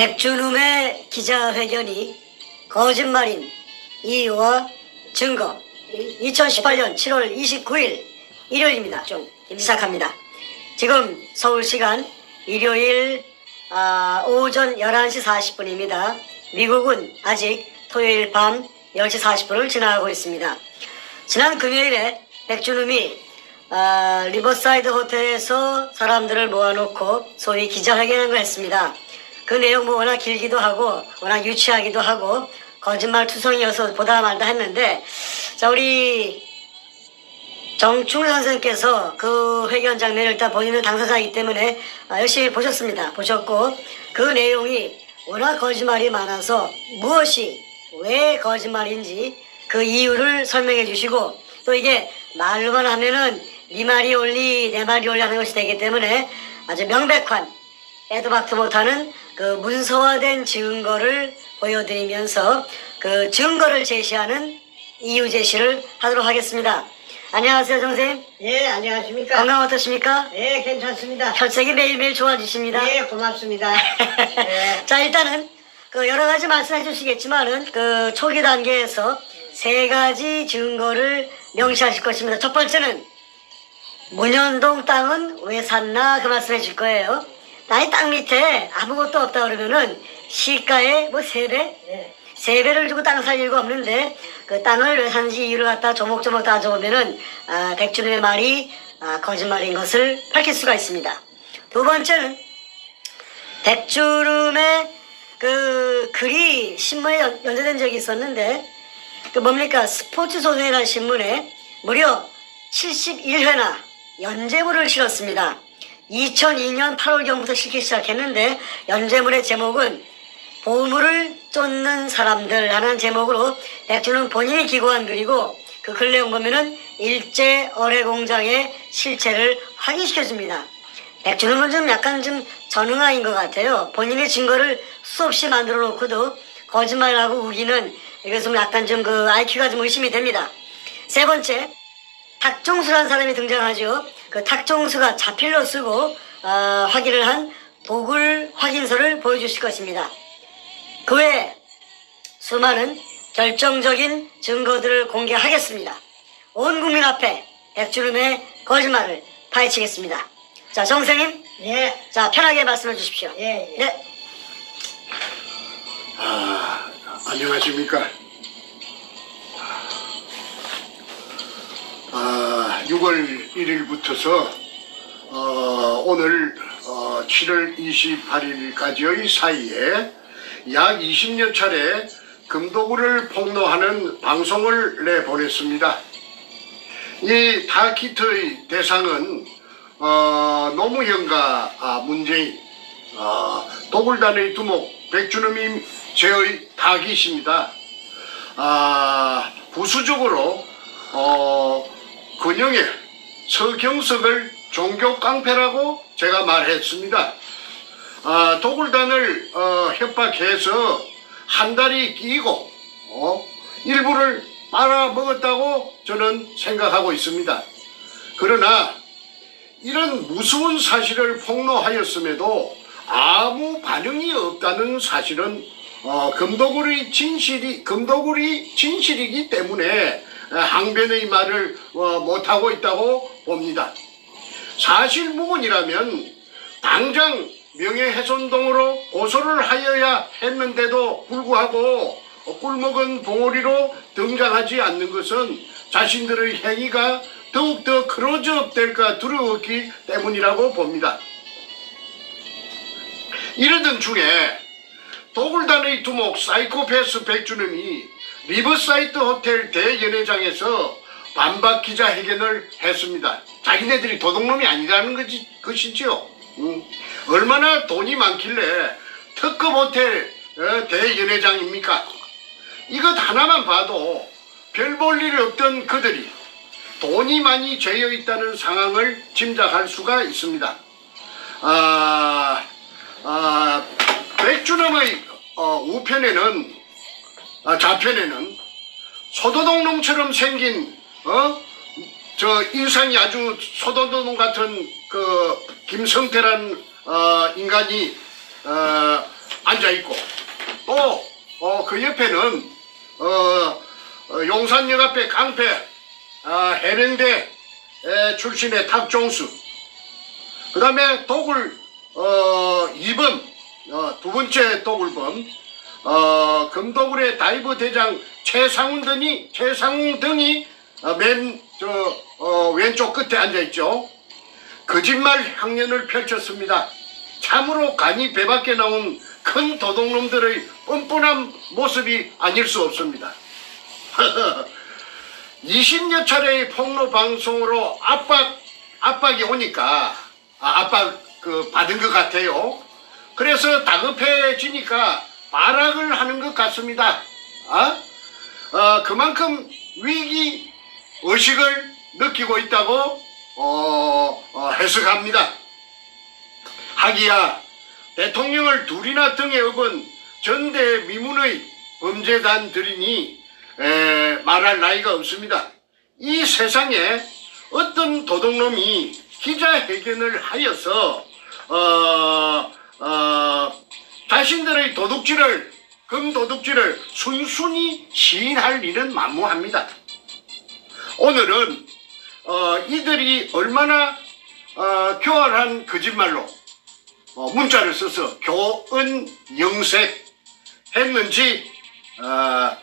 백준음의 기자회견이 거짓말인 이유와 증거 2018년 7월 29일 일요일입니다. 좀 시작합니다. 지금 서울시간 일요일 오전 11시 40분입니다. 미국은 아직 토요일 밤 10시 40분을 지나가고 있습니다. 지난 금요일에 백준음이 리버사이드 호텔에서 사람들을 모아놓고 소위 기자회견을 했습니다. 그 내용 뭐 워낙 길기도 하고 워낙 유치하기도 하고 거짓말 투성이어서 보다 말다 했는데, 자, 우리 정충 선생께서 그 회견 장면을 일단 본인은 당사자이기 때문에 열심히 보셨습니다. 보셨고 그 내용이 워낙 거짓말이 많아서 무엇이 왜 거짓말인지 그 이유를 설명해 주시고, 또 이게 말로만 하면은 네 말이 옳리 내 말이 옳리 하는 것이 되기 때문에 아주 명백한 애도 박도 못하는 그 문서화된 증거를 보여드리면서 그 증거를 제시하는 이유 제시를 하도록 하겠습니다. 안녕하세요, 선생님. 예, 안녕하십니까. 건강 어떠십니까? 예, 괜찮습니다. 혈색이 매일매일 좋아지십니다. 예, 고맙습니다. 예. 자, 일단은 그 여러 가지 말씀해 주시겠지만은 그 초기 단계에서 세 가지 증거를 명시하실 것입니다. 첫 번째는 문현동 땅은 왜 샀나 그 말씀해 줄 거예요. 나의 땅 밑에 아무것도 없다 그러면은 시가의 뭐 3배? 예. 3배를 주고 땅 살 이유가 없는데 그 땅을 왜 샀는지 이유를 갖다 조목조목 따져보면은 백준음의 말이 거짓말인 것을 밝힐 수가 있습니다. 두 번째는 백준음의 그 글이 신문에 연재된 적이 있었는데 그 뭡니까? 스포츠소설이라는 신문에 무려 71회나 연재물을 실었습니다. 2002년 8월경부터 실기 시작했는데 연재물의 제목은 보물을 쫓는 사람들 하는 제목으로 백준은 본인이 기고한 글이고, 그 글 내용 보면은 일제 어뢰 공장의 실체를 확인시켜줍니다. 백준은 좀 약간 좀 전응아인 것 같아요. 본인의 증거를 수없이 만들어 놓고도 거짓말하고 우기는, 이거 좀 약간 좀 그 IQ가 좀 의심이 됩니다. 세 번째, 탁종수라는 사람이 등장하죠. 그 탁종수가 자필로 쓰고 확인을 한 도굴 확인서를 보여주실 것입니다. 그 외에 수많은 결정적인 증거들을 공개하겠습니다. 온 국민 앞에 백준음의 거짓말을 파헤치겠습니다. 자, 정 선생님. 예. 자, 편하게 말씀해 주십시오. 예. 네. 안녕하십니까. 6월 1일부터서 오늘 7월 28일까지의 사이에 약 20여 차례 금도구를 폭로하는 방송을 내보냈습니다. 이 다키트의 대상은 노무현과 문재인, 도굴단의 두목 백준음이 제의 타깃입니다. 부수적으로 근영의 서경석을 종교 깡패라고 제가 말했습니다. 도굴단을 협박해서 한 다리 끼고 일부를 빨아먹었다고 저는 생각하고 있습니다. 그러나 이런 무서운 사실을 폭로하였음에도 아무 반응이 없다는 사실은 금도굴이 진실이기 때문에 항변의 말을 못하고 있다고 봅니다. 사실무근이라면 당장 명예훼손동으로 고소를 하여야 했는데도 불구하고 꿀먹은 봉오리로 등장하지 않는 것은 자신들의 행위가 더욱더 크로즈업될까 두려웠기 때문이라고 봅니다. 이러던 중에 도굴단의 두목 사이코패스 백준음이 리버사이드 호텔 대연회장에서 반박 기자회견을 했습니다. 자기네들이 도둑놈이 아니라는 것이지요. 얼마나 돈이 많길래 특급 호텔 대연회장입니까? 이것 하나만 봐도 별 볼 일 없던 그들이 돈이 많이 죄여 있다는 상황을 짐작할 수가 있습니다. 백준음의 우편에는 좌편에는 소도둑놈처럼 생긴 저 인상이 아주 소도둑놈 같은 그 김성태란 인간이 앉아 있고 또 그 옆에는 용산역 앞에 깡패 해병대 출신의 탁종수, 그 다음에 도굴 2번 두 번째 도굴범 금도굴의 다이브 대장 최상훈 등이 맨 왼쪽 끝에 앉아있죠. 거짓말 향연을 펼쳤습니다. 참으로 간이 배밖에 나온 큰 도둑놈들의 뻔뻔한 모습이 아닐 수 없습니다. 20여 차례의 폭로 방송으로 압박이 오니까 압박 받은 것 같아요. 그래서 다급해지니까 발악을 하는 것 같습니다. 그만큼 위기 의식을 느끼고 있다고 해석합니다. 하기야 대통령을 둘이나 등에 업은 전대미문의 범죄단들이니 말할 나위가 없습니다. 이 세상에 어떤 도둑놈이 기자회견을 하여서 자신들의 금도둑질을 순순히 시인할 일은 만무합니다. 오늘은 이들이 얼마나 교활한 거짓말로 문자를 써서 교은영색 했는지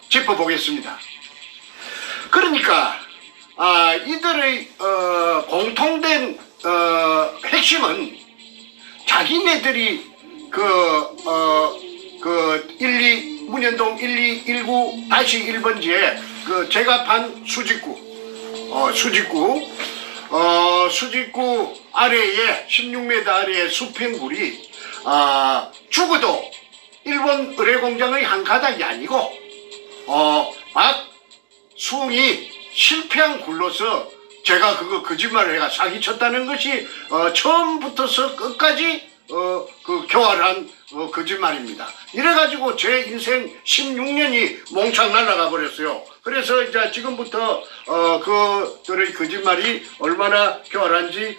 짚어보겠습니다. 그러니까 이들의 공통된 핵심은 자기네들이 문현동 1219-1번지에 제갑한 수직구 아래에 16m 아래에 수평굴이 죽어도 일본 의뢰공장의 한 가닥이 아니고 박수웅이 실패한 굴로서 제가 그거 거짓말을 해가 사기쳤다는 것이 처음부터서 끝까지 교활한 거짓말입니다. 이래가지고 제 인생 16년이 몽창 날아가 버렸어요. 그래서 이제 지금부터 그들의 거짓말이 얼마나 교활한지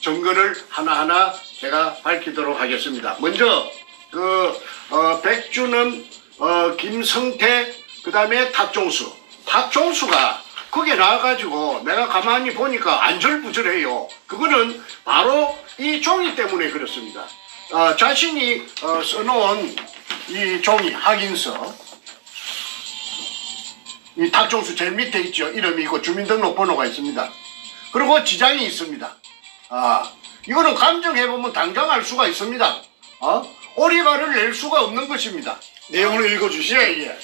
증거를 하나하나 제가 밝히도록 하겠습니다. 먼저 백준엄, 김성태, 그 다음에 탁종수가 거기에 나와가지고 내가 가만히 보니까 안절부절해요. 그거는 바로 이 종이 때문에 그렇습니다. 자신이 써놓은 이 종이 확인서, 이 탁종수 제일 밑에 있죠. 이름이 있고 주민등록번호가 있습니다. 그리고 지장이 있습니다. 이거는 감정해보면 당장 알 수가 있습니다. 오리발을 낼 수가 없는 것입니다. 내용을 읽어주시죠. 예.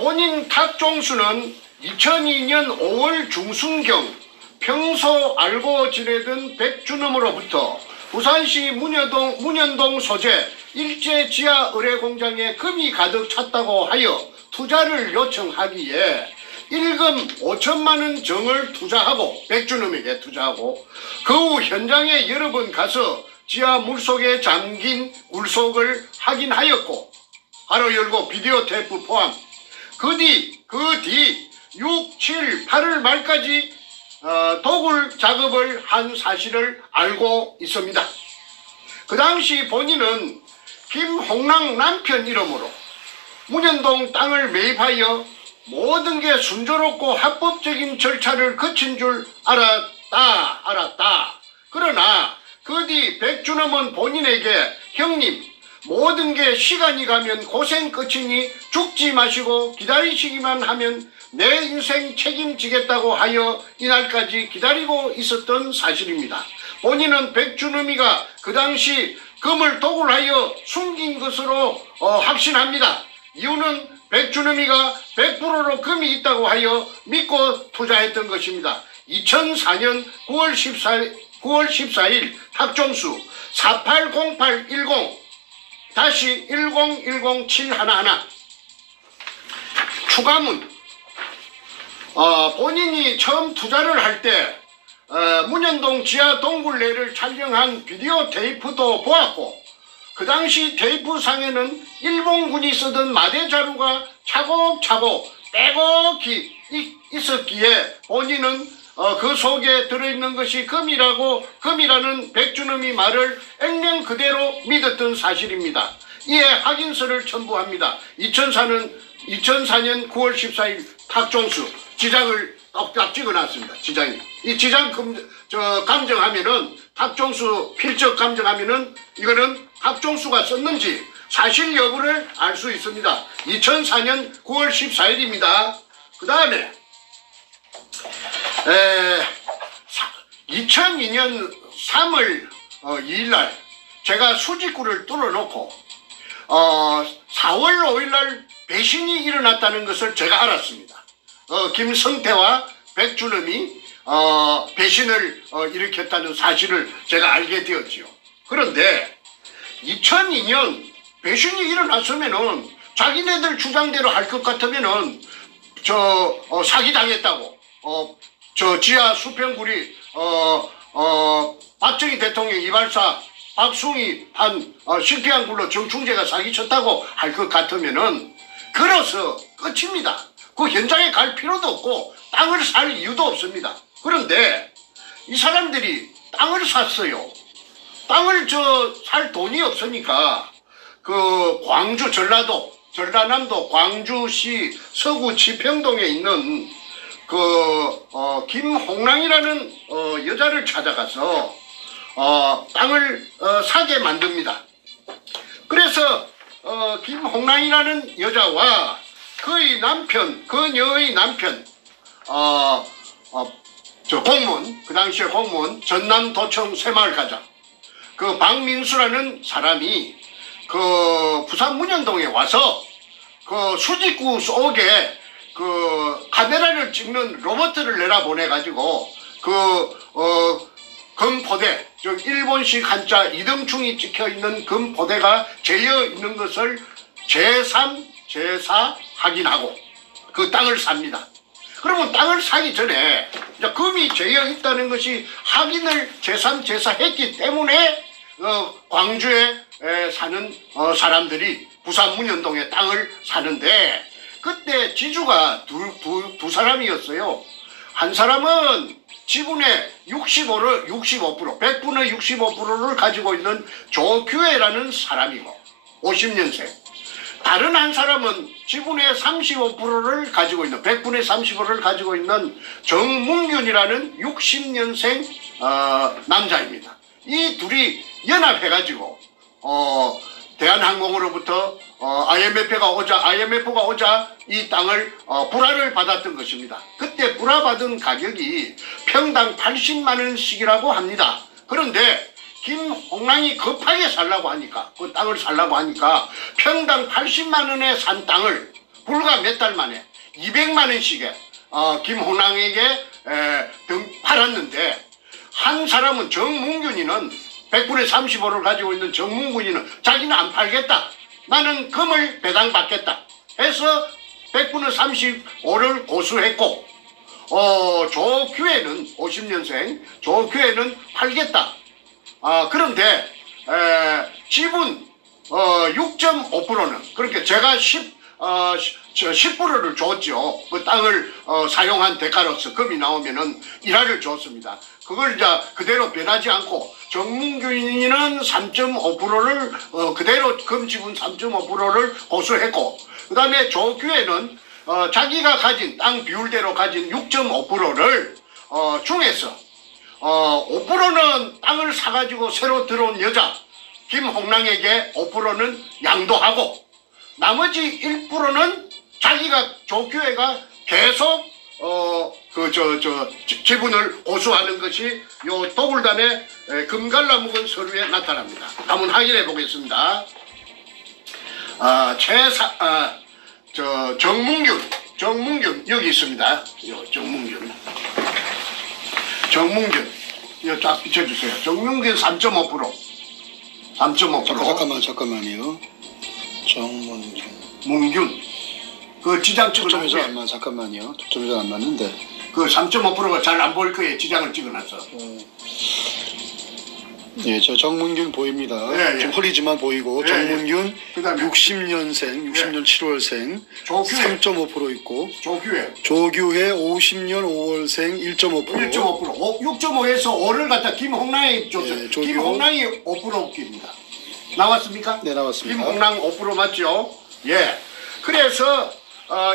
본인 탁종수는 2002년 5월 중순경 평소 알고 지내던 백준엄으로부터 부산시 문현동 소재 일제 지하 의뢰 공장에 금이 가득 찼다고 하여 투자를 요청하기에 일금 5천만 원 정을 백준엄에게 투자하고 그 후 현장에 여러 번 가서 지하 물속에 잠긴 굴속을 확인하였고 바로 열고 비디오 테이프 포함 그 뒤 6, 7, 8월 말까지 도굴 작업을 한 사실을 알고 있습니다. 그 당시 본인은 김홍랑 남편 이름으로 문현동 땅을 매입하여 모든 게 순조롭고 합법적인 절차를 거친 줄 알았다. 그러나 그 뒤 백준엄은 본인에게 형님 모든 게 시간이 가면 고생 끝이니 죽지 마시고 기다리시기만 하면 내 인생 책임지겠다고 하여 이날까지 기다리고 있었던 사실입니다. 본인은 백준엄이가 그 당시 금을 도굴하여 숨긴 것으로 확신합니다. 이유는 백준엄이가 100%로 금이 있다고 하여 믿고 투자했던 것입니다. 2004년 9월 14일 탁종수 480810-1010711 추가문 본인이 처음 투자를 할 때 문현동 지하 동굴내를 촬영한 비디오 테이프도 보았고 그 당시 테이프상에는 일본군이 쓰던 마대 자루가 차곡차곡 빼곡히 있었기에 본인은 그 속에 들어있는 것이 금이라는 백준음이 말을 액면 그대로 믿었던 사실입니다. 이에 확인서를 첨부합니다. 2004년 9월 14일 탁종수 지장을 딱 찍어놨습니다. 지장이. 이 지장 감정하면은 탁종수 필적 감정하면은 이거는 탁종수가 썼는지 사실 여부를 알 수 있습니다. 2004년 9월 14일입니다. 그 다음에 2002년 3월 2일날 제가 수직구를 뚫어놓고 4월 5일날 배신이 일어났다는 것을 제가 알았습니다. 김성태와 백준음이 배신을 일으켰다는 사실을 제가 알게 되었지요. 그런데 2002년 배신이 일어났으면은 자기네들 주장대로 할 것 같으면은 사기당했다고 지하 수평구리 박정희 대통령 이발사 박숭이 한 실패한 굴로 정충재가 사기쳤다고 할 것 같으면은 걸어서 끝입니다. 그 현장에 갈 필요도 없고 땅을 살 이유도 없습니다. 그런데 이 사람들이 땅을 샀어요. 땅을 살 돈이 없으니까 그 광주 전라남도 광주시 서구 지평동에 있는 김홍랑이라는 여자를 찾아가서 땅을 사게 만듭니다. 그래서 김홍랑이라는 여자와 그녀의 남편 그 당시에 공무원 전남도청 새마을가장 그 박민수라는 사람이 부산 문현동에 와서 수직구 속에 카메라를 찍는 로봇을 내려보내가지고 금포대, 즉 일본식 한자 이등충이 찍혀있는 금포대가 재어 있는 것을 제3, 제4 확인하고 그 땅을 삽니다. 그러면 땅을 사기 전에 금이 재어 있다는 것이 확인을 제3, 제4 했기 때문에 광주에 사는 사람들이 부산 문현동에 땅을 사는데 그때 지주가 두 사람이었어요. 한 사람은 지분의 65%, 100분의 65%를 가지고 있는 조규혜라는 사람이고 50년생. 다른 한 사람은 지분의 35%를 가지고 있는 100분의 35%를 가지고 있는 정문균이라는 60년생 남자입니다. 이 둘이 연합해가지고 대한항공으로부터 IMF가 오자 이 땅을 불화를 받았던 것입니다. 그때 불화받은 가격이 평당 80만 원씩이라고 합니다. 그런데 김홍랑이 급하게 살라고 하니까 그 땅을 살라고 하니까 평당 80만 원에 산 땅을 불과 몇 달 만에 200만 원씩에 김홍랑에게 팔았는데 한 사람은 정문균이는 100분의 35를 가지고 있는 정문균이는 자기는 안 팔겠다. 나는 금을 배당받겠다. 해서 100분의 35를 고수했고 조규혜는 50년생 조규혜는 팔겠다. 그런데 지분 6.5%는 그렇게 제가 10%를 줬죠. 그 땅을 사용한 대가로서 금이 나오면은 일화를 줬습니다. 그걸 이제 그대로 변하지 않고 정문균이는 3.5%를 그대로 금 지분 3.5%를 고수했고 그 다음에 조규혜는 자기가 가진 땅 비율대로 가진 6.5%를 중에서 5%는 땅을 사가지고 새로 들어온 여자 김홍랑에게 5%는 양도하고 나머지 1%는 자기가 조규혜가 계속 지분을 고수하는 것이 요 도굴단의 금갈라 묵은 서류에 나타납니다. 한번 확인해 보겠습니다. 정문균 여기 있습니다. 정문균 이거 쫙 비춰주세요. 정문균 3.5%. 잠깐만요. 문균 그 지장 초점에서 찍어놨는데 안 맞. 잠깐만요. 초점에서 안 맞는데. 그 3.5%가 잘 안 보일 거예요. 지장을 찍어놨어. 예, 저 정문균 보입니다. 예, 예. 좀 흐리지만 보이고 예, 정문균 그다음에 60년생, 60년 7월생 조규혜. 3.5% 있고 조규혜 조규혜 50년 5월생 1.5%. 1.5%, 6.5에서 5를 갖다 김홍랑이 줬어요. 예, 조규. 김홍랑이 5%입니다. 나왔습니까? 네, 나왔습니다. 김홍랑 5% 맞죠? 예. 그래서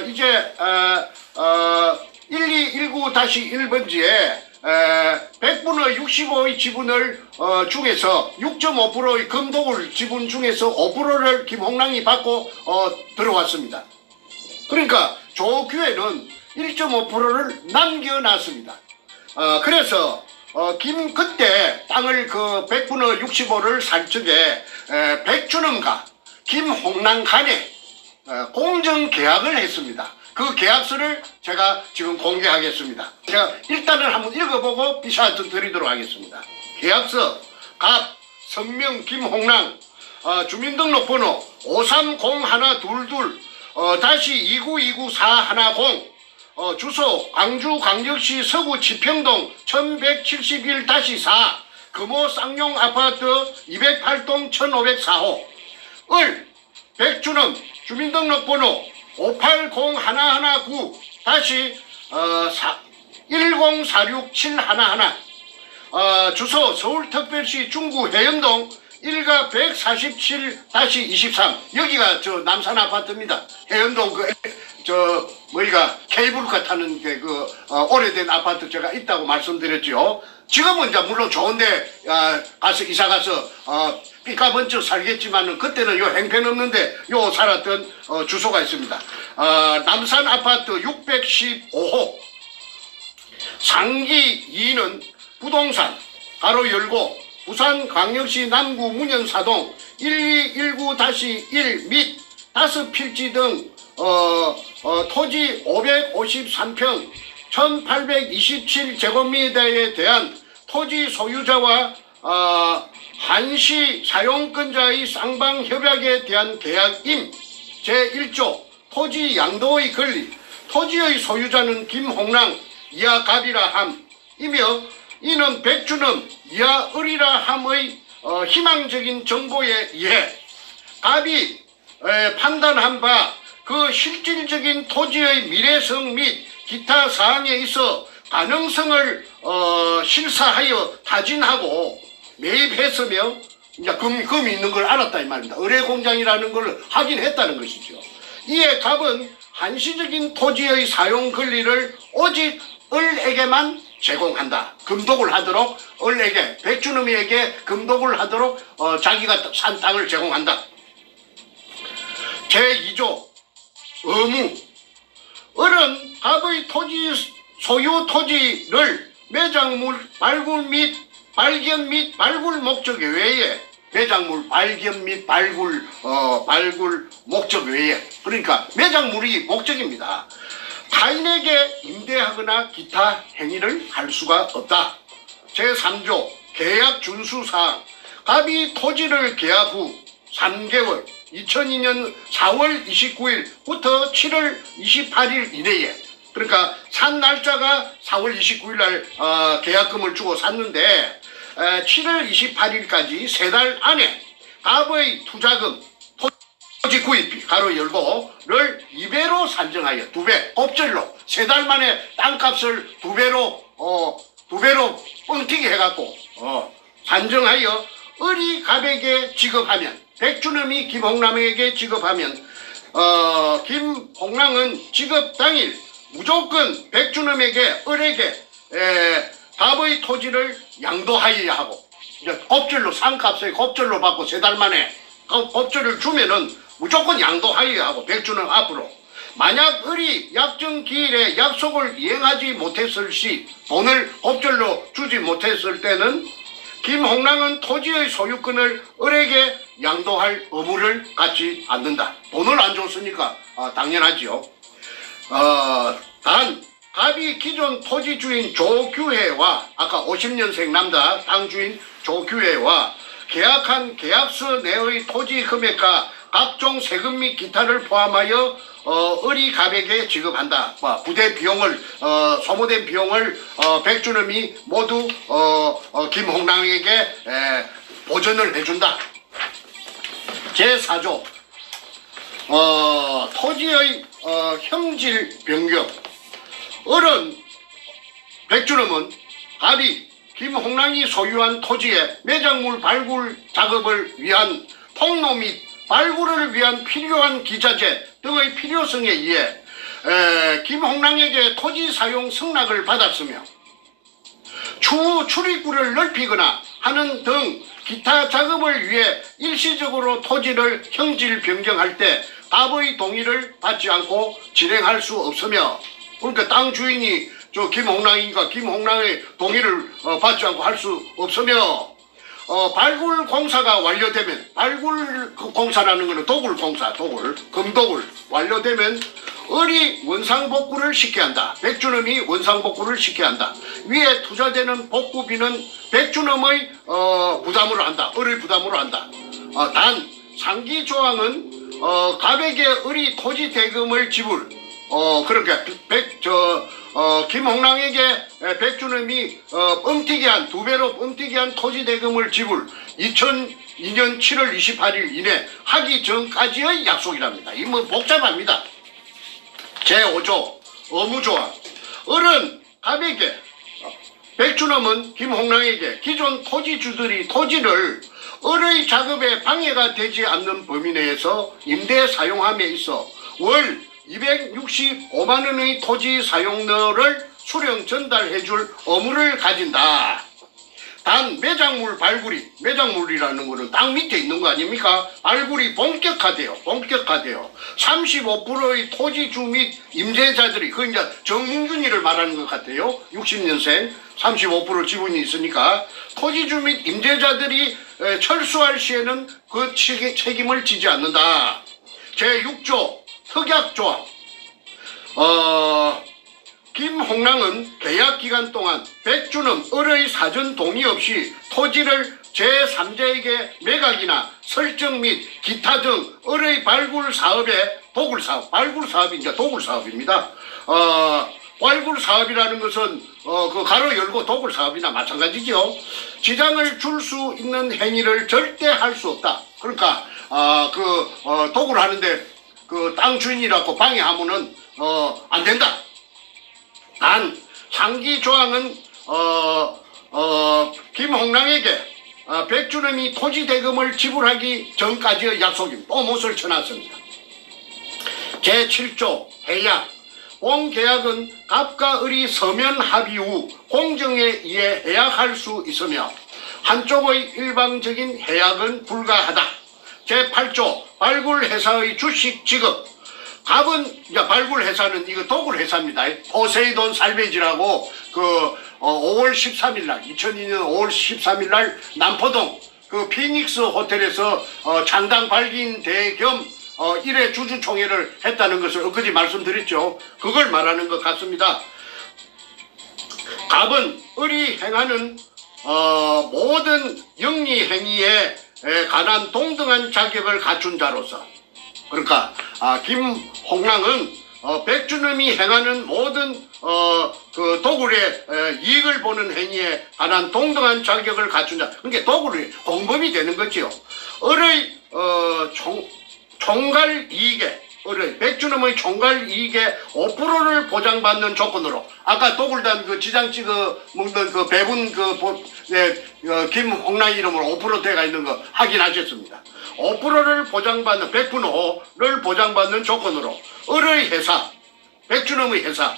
이제 1219-1번지에 100분의 65의 지분을 중에서 6.5%의 금독을 지분 중에서 5%를 김홍랑이 받고 들어왔습니다. 그러니까 조규혜는 1.5%를 남겨놨습니다. 그래서 그때 땅을 그 100분의 65를 살 적에 백준원과 김홍랑 간에 공정 계약을 했습니다. 그 계약서를 제가 지금 공개하겠습니다. 제가 일단은 한번 읽어보고 비샷 드리도록 하겠습니다. 계약서 갑 성명 김홍랑 주민등록번호 5301222 -2929410 주소 광주광역시 서구 지평동 1171-4 금호 쌍용 아파트 208동 1504호 을 백준원 주민등록번호 5801-1046711 주소 서울특별시 중구 해연동 1가 147-23 여기가 저 남산 아파트입니다. 해연동 뭐이가 케이블카 타는 게 오래된 아파트 제가 있다고 말씀드렸죠. 지금은 이제 물론 좋은데 가서 이사 가서 삐까번쩍 살겠지만은 그때는 요 행편없는데 요 살았던 주소가 있습니다. 남산 아파트 615호 상기 2는 부동산 가로 열고 부산광역시 남구 문현사동 1219-1 및 5필지 등 토지 553평 1827제곱미터에 대한 토지 소유자와 한시 사용권자의 쌍방협약에 대한 계약임 제1조 토지 양도의 권리 토지의 소유자는 김홍랑 이하 갑이라 함이며 이는 백준원 이하 을이라 함의 희망적인 정보에 의해 갑이 판단한 바 그 실질적인 토지의 미래성 및 기타 사항에 있어 가능성을 실사하여 타진하고 매입했으며 이제 금이 있는 걸 알았다 이 말입니다. 의뢰공장이라는 걸 확인했다는 것이죠. 이에 갑은 한시적인 토지의 사용 권리를 오직 을에게만 제공한다. 금독을 하도록 을에게 백준음이에게 금독을 하도록 자기가 산 땅을 제공한다. 제2조 의무 을은 갑의 소유 토지를 매장물 발굴 및 발견 및 발굴 목적 외에 매장물 발견 및 발굴 목적 외에 그러니까 매장물이 목적입니다. 타인에게 임대하거나 기타 행위를 할 수가 없다. 제3조 계약 준수사항 갑이 토지를 계약 후 3개월 2002년 4월 29일부터 7월 28일 이내에 그러니까 산 날짜가 4월 29일 날 계약금을 주고 샀는데 7월 28일까지 3달 안에 갑의 투자금 토지 구입비 가로 열고를 2배로 산정하여 2배 곱절로 3달 만에 땅값을 2배로 뻥튀기 해갖고 산정하여 을이 갑에게 지급하면 백준음이 김홍랑에게 지급하면 김홍랑은 지급 당일 무조건 백준음에게 을에게 갑의 토지를 양도하여야 하고 곱절로 상값에 곱절로 받고 3달 만에 곱절을 주면은 무조건 양도하여야 하고 백준음 앞으로 만약 을이 약정 기일에 약속을 이행하지 못했을 시 돈을 곱절로 주지 못했을 때는 김홍랑은 토지의 소유권을 을에게 양도할 의무를 갖지 않는다. 돈을 안 줬으니까 당연하지요. 단 갑이 기존 토지 주인 조규혜와 아까 50년생 남자 땅 주인 조규혜와 계약한 계약서 내의 토지 금액과 각종 세금 및 기타를 포함하여 을이 갑에게 지급한다. 부대 비용을 소모된 비용을 백준음이 모두 김홍랑에게 보전을 해준다. 제4조 토지의 형질 변경. 을은 백준음은 갑이 김홍랑이 소유한 토지에 매장물 발굴 작업을 위한 통로 및 발굴을 위한 필요한 기자재 등의 필요성에 의해 김홍랑에게 토지 사용 승낙을 받았으며 추후 출입구를 넓히거나 하는 등 기타 작업을 위해 일시적으로 토지를 형질 변경할 때 갑의 동의를 받지 않고 진행할 수 없으며, 그러니까 땅 주인이 저 김홍랑이니까 김홍랑의 동의를 받지 않고 할 수 없으며, 발굴 공사가 완료되면, 발굴 공사라는 것은 도굴 공사, 금도굴 완료되면 을이 원상복구를 시켜야 한다. 백준음이 원상복구를 시켜야 한다. 위에 투자되는 복구비는 백준음의 부담으로 한다. 을의 부담으로 한다. 단 상기 조항은 갑에게 을이 토지 대금을 지불, 그러니까 김홍랑에게 백준음이 뻥튀기한 2배로 뻥튀기한 토지 대금을 지불 2002년 7월 28일 이내 하기 전까지의 약속이랍니다. 이 뭐 복잡합니다. 제5조 의무조항. 을은 갑에게, 백준음은 김홍랑에게 기존 토지주들이 토지를 을의 작업에 방해가 되지 않는 범위 내에서 임대 사용함에 있어 월 265만 원의 토지 사용료를 수령 전달해 줄 의무를 가진다. 단 매장물 발굴이, 매장물이라는 것은 땅 밑에 있는 거 아닙니까? 발굴이 본격화돼요. 35%의 토지주 및 임대자들이, 그 이제 정문준이를 말하는 것 같아요. 60년생 35% 지분이 있으니까 토지주 및 임대자들이 철수할 시에는 그 책임을 지지 않는다. 제6조 특약조항. 김홍랑은 계약기간 동안 백준음 을의 사전 동의 없이 토지를 제3자에게 매각이나 설정 및 기타 등 을의 발굴 사업에 도굴사업, 발굴 사업이 이제 도굴 사업입니다. 발굴 사업이라는 것은 그 가로 열고 도굴 사업이나 마찬가지죠. 지장을 줄 수 있는 행위를 절대 할 수 없다. 그러니까 도굴 하는데 그 땅 주인이라고 방해하면은 안 된다. 단 상기 조항은 김홍랑에게 백준음이 토지 대금을 지불하기 전까지의 약속입니다. 또 못을 쳐놨습니다. 제7조 해약. 본 계약은 갑과 을이 서면 합의 후 공정에 의해 해약할 수 있으며 한쪽의 일방적인 해약은 불가하다. 제8조 발굴회사의 주식 지급. 갑은, 발굴회사는 이거 도굴회사입니다. 포세이돈 살베지라고 5월 13일 날, 2002년 5월 13일 날 남포동 그 피닉스 호텔에서 창당 발기인대 겸 1회 주주총회를 했다는 것을 엊그제 말씀드렸죠. 그걸 말하는 것 같습니다. 갑은 을이 행하는 모든 영리 행위에 관한 동등한 자격을 갖춘 자로서, 그러니까 김홍랑은 백준음이 행하는 모든 그 도굴의 이익을 보는 행위에 관한 동등한 자격을 갖춘 자, 그러니까 도굴이 공범이 되는 거지요. 을의 총괄 이익에, 백준음의 총괄 이익의 5%를 보장받는 조건으로, 아까 도굴단 그 지장 찍어 먹는 그 배분 김홍랑 이름으로 5%대가 있는 거 확인하셨습니다. 5%를 보장받는, 100% 5를 보장받는 조건으로 을의 회사, 백준음의 회사,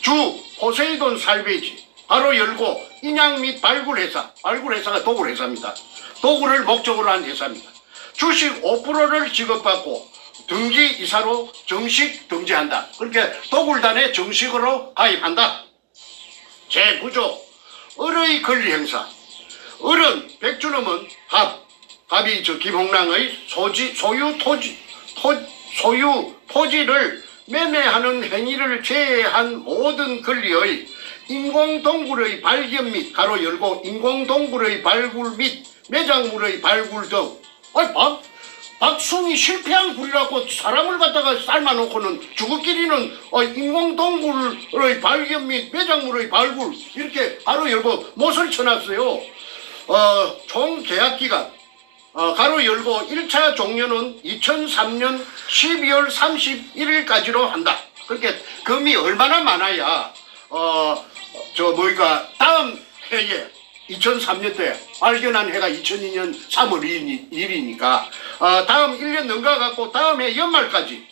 주 포세이돈 살베이지, 바로 열고 인양 및 발굴회사, 발굴회사가 도굴회사입니다. 도굴을 목적으로 한 회사입니다. 주식 5%를 지급받고 등기 이사로 정식 등재한다. 그렇게 도굴단에 정식으로 가입한다. 제9조 을의 권리행사. 을은, 백준음은 갑이 김홍랑의 소유 토지를 매매하는 행위를 제외한 모든 권리의 인공동굴의 발견 및 가로 열고 인공동굴의 발굴 및 매장물의 발굴 등 박숭이 실패한 굴이라고 사람을 갖다가 삶아놓고는 주거끼리는 인공동굴의 발견 및 매작물의 발굴 이렇게 바로 열고 못을 쳐놨어요. 총 계약기간 가로 열고 1차 종료는 2003년 12월 31일까지로 한다. 그렇게 금이 얼마나 많아야 다음 해에 2003년도에 발견한 해가 2002년 3월 1일이니까 다음 1년 넘어가갖고 다음 해 연말까지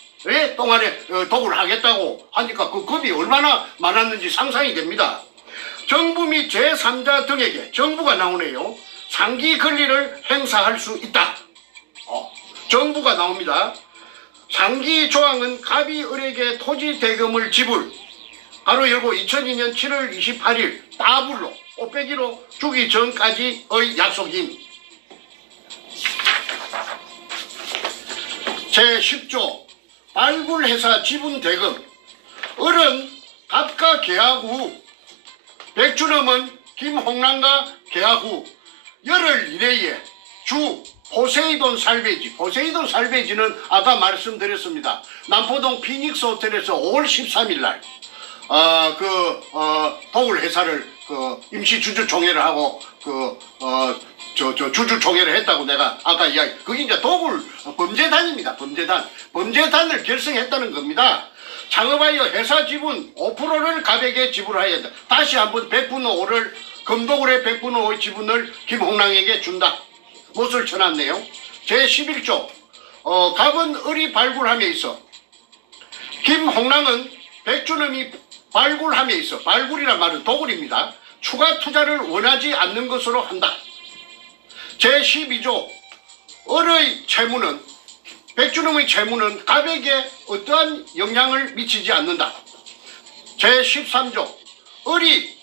동안에 독을 하겠다고 하니까 그 금이 얼마나 많았는지 상상이 됩니다. 정부 및 제3자 등에게 정부가 나오네요. 상기 권리를 행사할 수 있다. 정부가 나옵니다. 상기 조항은 갑이 을에게 토지 대금을 지불 가로 열고 2002년 7월 28일 따블로 꽃배기로 주기 전까지의 약속임. 제10조 발굴회사 지분 대금 을은 갑과 계약 후 백준엄은 김홍남과 계약 후 열흘 이내에 주 포세이돈 살베이지는 아까 말씀드렸습니다. 남포동 피닉스 호텔에서 5월 13일 날 독을 회사를 임시 주주총회를 하고 주주총회를 했다고 내가 아까 이야기. 그게 이제 독을 범죄단입니다. 범죄단을 결성했다는 겁니다. 창업하여 회사 지분 5%를 갑에게 지불해야 한다. 다시 한번 100분의 5를 금독을의 100분의 5의 지분을 김홍랑에게 준다. 못을 쳐놨네요. 제11조 갑은 을이 발굴함에 있어 김홍랑은 백준엄이 발굴함에 있어 발굴이란 말은 도굴입니다. 추가 투자를 원하지 않는 것으로 한다. 제12조 을의 채무는 백준엄의 채무는 갑에게 어떠한 영향을 미치지 않는다. 제13조 을이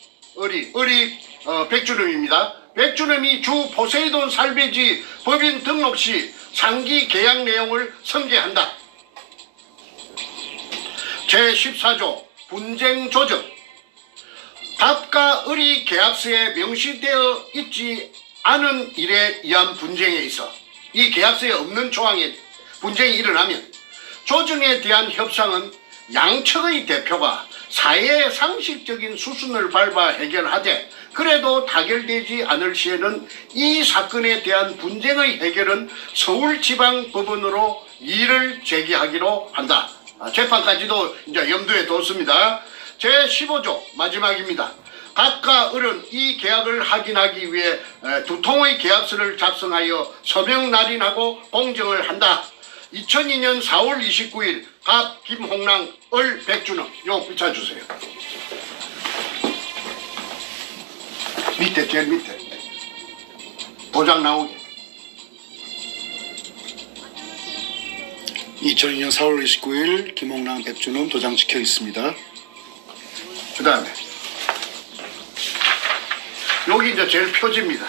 백준엄입니다. 백준엄이 주 포세이돈 살베이지 법인 등록 시 상기 계약 내용을 성계한다. 제14조 분쟁 조정 갑과 을이 계약서에 명시되어 있지 않은 일에 의한 분쟁에 있어 이 계약서에 없는 조항에 분쟁이 일어나면 조정에 대한 협상은 양측의 대표가 사회의 상식적인 수순을 밟아 해결하되 그래도 타결되지 않을 시에는 이 사건에 대한 분쟁의 해결은 서울지방법원으로 이의를 제기하기로 한다. 재판까지도 이제 염두에 뒀습니다. 제15조 마지막입니다. 갑과 을은 이 계약을 확인하기 위해 두 통의 계약서를 작성하여 서명 날인하고 공정을 한다. 2002년 4월 29일 갑 김홍랑 을 백준엄 요 붙여주세요. 밑에 제일 밑에 도장 나오게. 2002년 4월 29일 김홍랑 백준엄 도장 찍혀 있습니다. 그 다음에 여기 이제 제일 표지입니다.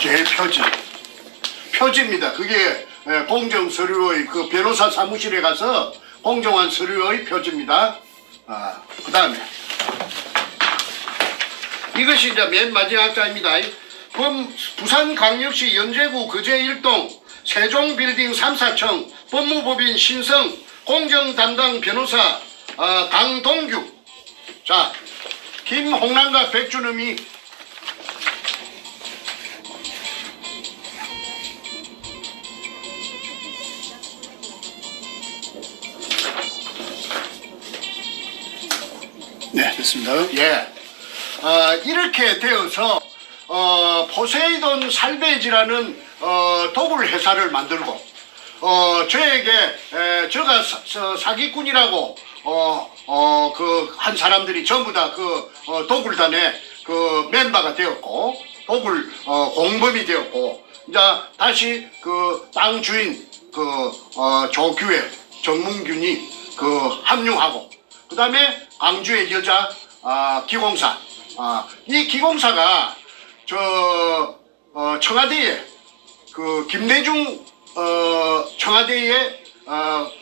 제일 표지입니다. 그게 공정 서류의 그 변호사 사무실에 가서 공정한 서류의 표지입니다. 그 다음에 이것이 이제 맨 마지막 자입니다. 부산광역시 연제구 거제 1동 세종빌딩 3, 4층 법무법인 신성 공정 담당 변호사 강동규. 자, 김홍남과 백준엄이 네, 됐습니다. 예, 이렇게 되어서 포세이돈 살베이지라는 도굴 회사를 만들고 저에게 제가 사기꾼이라고 그 한 사람들이 전부 다 그 도굴단의 그 멤버가 되었고 도굴 공범이 되었고 이제 다시 그 땅 주인 그 조규회 정문균이 그 합류하고 그 다음에 광주의 여자 기공사 이 기공사가 청와대에 그 김대중 청와대의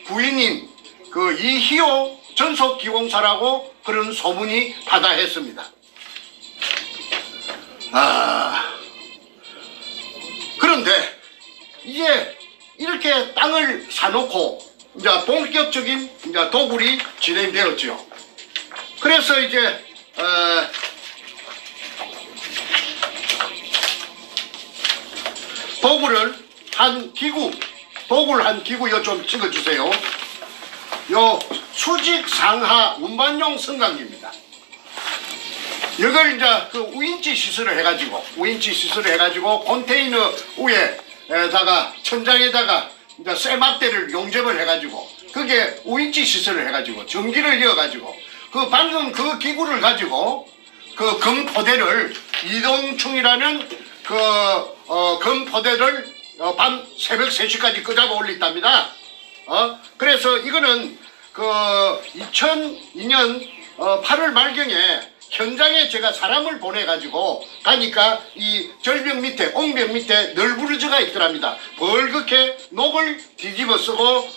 부인인 그 이희호 전속 기공사라고 그런 소문이 바다했습니다. 그런데 이제 이렇게 땅을 사놓고 이제 본격적인 이제 도굴이 진행되었죠. 그래서 이제 도굴을 한 기구, 요 좀 찍어주세요. 요 수직 상하 운반용 성강기입니다. 이걸 이제 그 우인치 시설을 해가지고 컨테이너 위에다가 천장에다가 이제 쇠막대를 용접을 해가지고 그게 우인치 시설을 해가지고 전기를 이어가지고 그 방금 그 기구를 가지고 그 금포대를 이동충이라는 그 금포대를 밤 새벽 3시까지 끄잡아 올렸답니다. 그래서 이거는 그 2002년 8월 말경에 현장에 제가 사람을 보내가지고 가니까 이 절벽 밑에, 옹벽 밑에 널브러져가 있더랍니다. 벌겋게 녹을 뒤집어 쓰고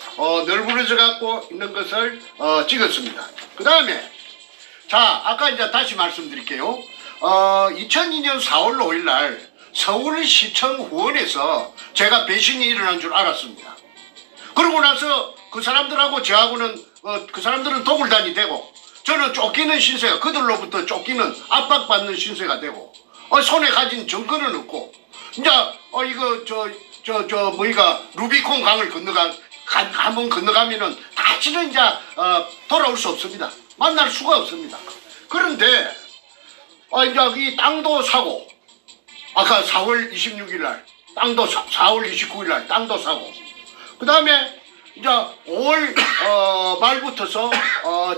널브러져 갖고 있는 것을 찍었습니다. 그 다음에 자, 아까 이제 다시 말씀드릴게요. 2002년 4월 5일 날 서울시청 후원에서 제가 배신이 일어난 줄 알았습니다. 그러고 나서 그 사람들하고 저하고는 그 사람들은 도굴단이 되고 저는 쫓기는 신세가 그들로부터 쫓기는 압박받는 신세가 되고 손에 가진 정권은 없고 이제 이거 뭐이가 루비콘 강을 한번 건너가면은 다시는 이제 돌아올 수 없습니다. 만날 수가 없습니다. 그런데 이제 이 땅도 사고 아까 4월 26일 날 땅도 4월 29일 날 땅도 사고 그 다음에 이제 5월 말부터서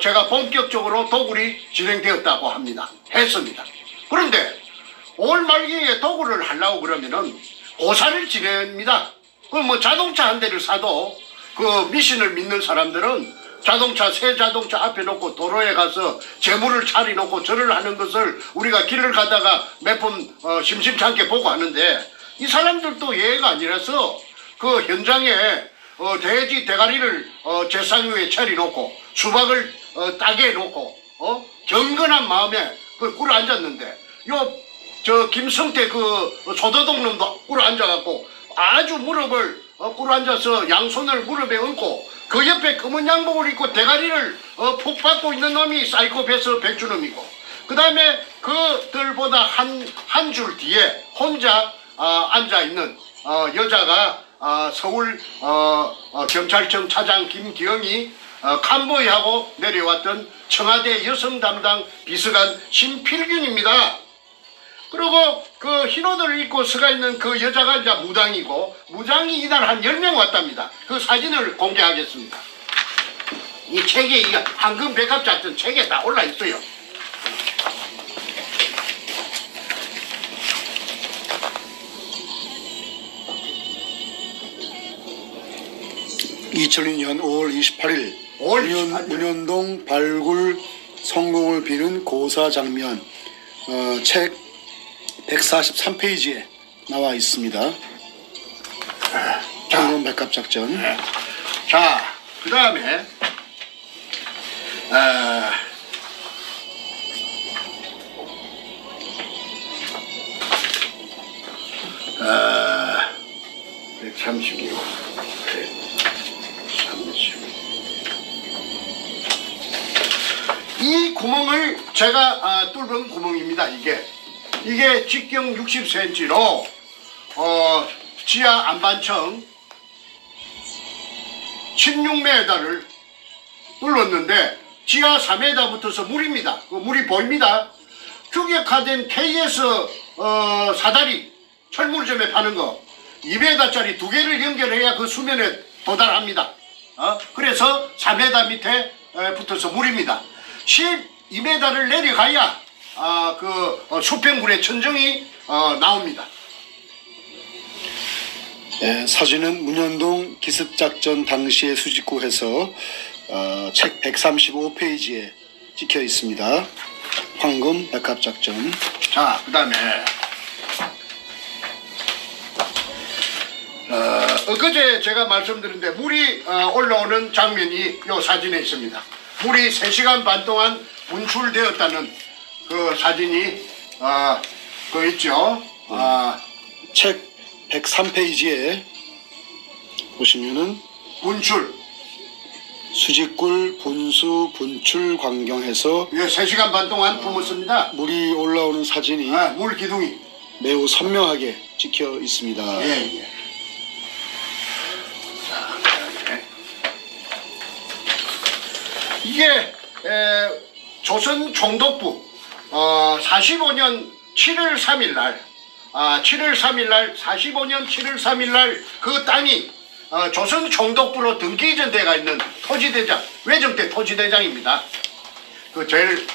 제가 본격적으로 도굴이 진행되었다고 했습니다. 그런데 5월 말경에 도굴을 하려고 그러면은 고사를 지냅니다. 그럼 뭐 자동차 한 대를 사도 그 미신을 믿는 사람들은 새 자동차 앞에 놓고 도로에 가서 재물을 차려놓고 절을 하는 것을 우리가 길을 가다가 몇 번 심심찮게 보고 하는데 이 사람들도 예의가 아니라서 그 현장에 돼지 대가리를 제상 위에 차려놓고 수박을 따게 해놓고 경건한 마음에 그 꿇어 앉았는데 저 김성태 그 소도동 놈도 꿇어 앉아갖고 아주 무릎을 꿇어 앉아서 양손을 무릎에 얹고 그 옆에 검은 양복을 입고 대가리를 푹 받고 있는 놈이 사이코패스 백주놈이고 그 다음에 그들보다 한 줄 뒤에 혼자 앉아있는 여자가 서울 경찰청 차장 김기영이 캄보이하고 내려왔던 청와대 여성 담당 비서관 신필균입니다. 그리고 그 흰옷을 입고 서가 있는 그 여자가 이제 무당이고 무당이 이날 한 10명 왔답니다. 그 사진을 공개하겠습니다. 이 책에 이 황금 백합 작전 책에 다 올라 있어요. (2002년 5월 28일) 5월 28일. 문현동 발굴 성공을 비는 고사 장면 책 143페이지에 나와 있습니다. 황금 백합 작전. 자, 그 다음에 아, 136 이 구멍을 제가 뚫은 구멍입니다. 이게 직경 60cm로 지하 안반층 16m를 뚫었는데 지하 4m부터서 물입니다. 그 물이 보입니다. 규격화된 KS 사다리 철물점에 파는 거 2m짜리 2개를 연결해야 그 수면에 도달합니다. 그래서 4m 밑에 붙어서 물입니다. 12m를 내려가야 그 수평물의 천정이 나옵니다. 네, 사진은 문현동 기습작전 당시의 수직구에서 책 135페이지에 찍혀 있습니다. 황금 백합작전. 자, 그 다음에 엊그제 제가 말씀드렸는데 물이 올라오는 장면이 이 사진에 있습니다. 물이 3시간 반 동안 분출되었다는 그 사진이 그 있죠. 책 103페이지에 보시면은 분출. 수직굴 분수 분출 광경해서 예, 3시간 반 동안 품었습니다. 물이 올라오는 사진이 아, 물 기둥이. 매우 선명하게 찍혀 있습니다. 예, 예. 자, 그다음에 이게 조선 총독부 45년 7월 3일 날 7월 3일 날 45년 7월 3일 날 그 땅이 조선 총독부로 등기 이전돼가 있는 토지대장, 외정대 토지대장입니다. 그 제일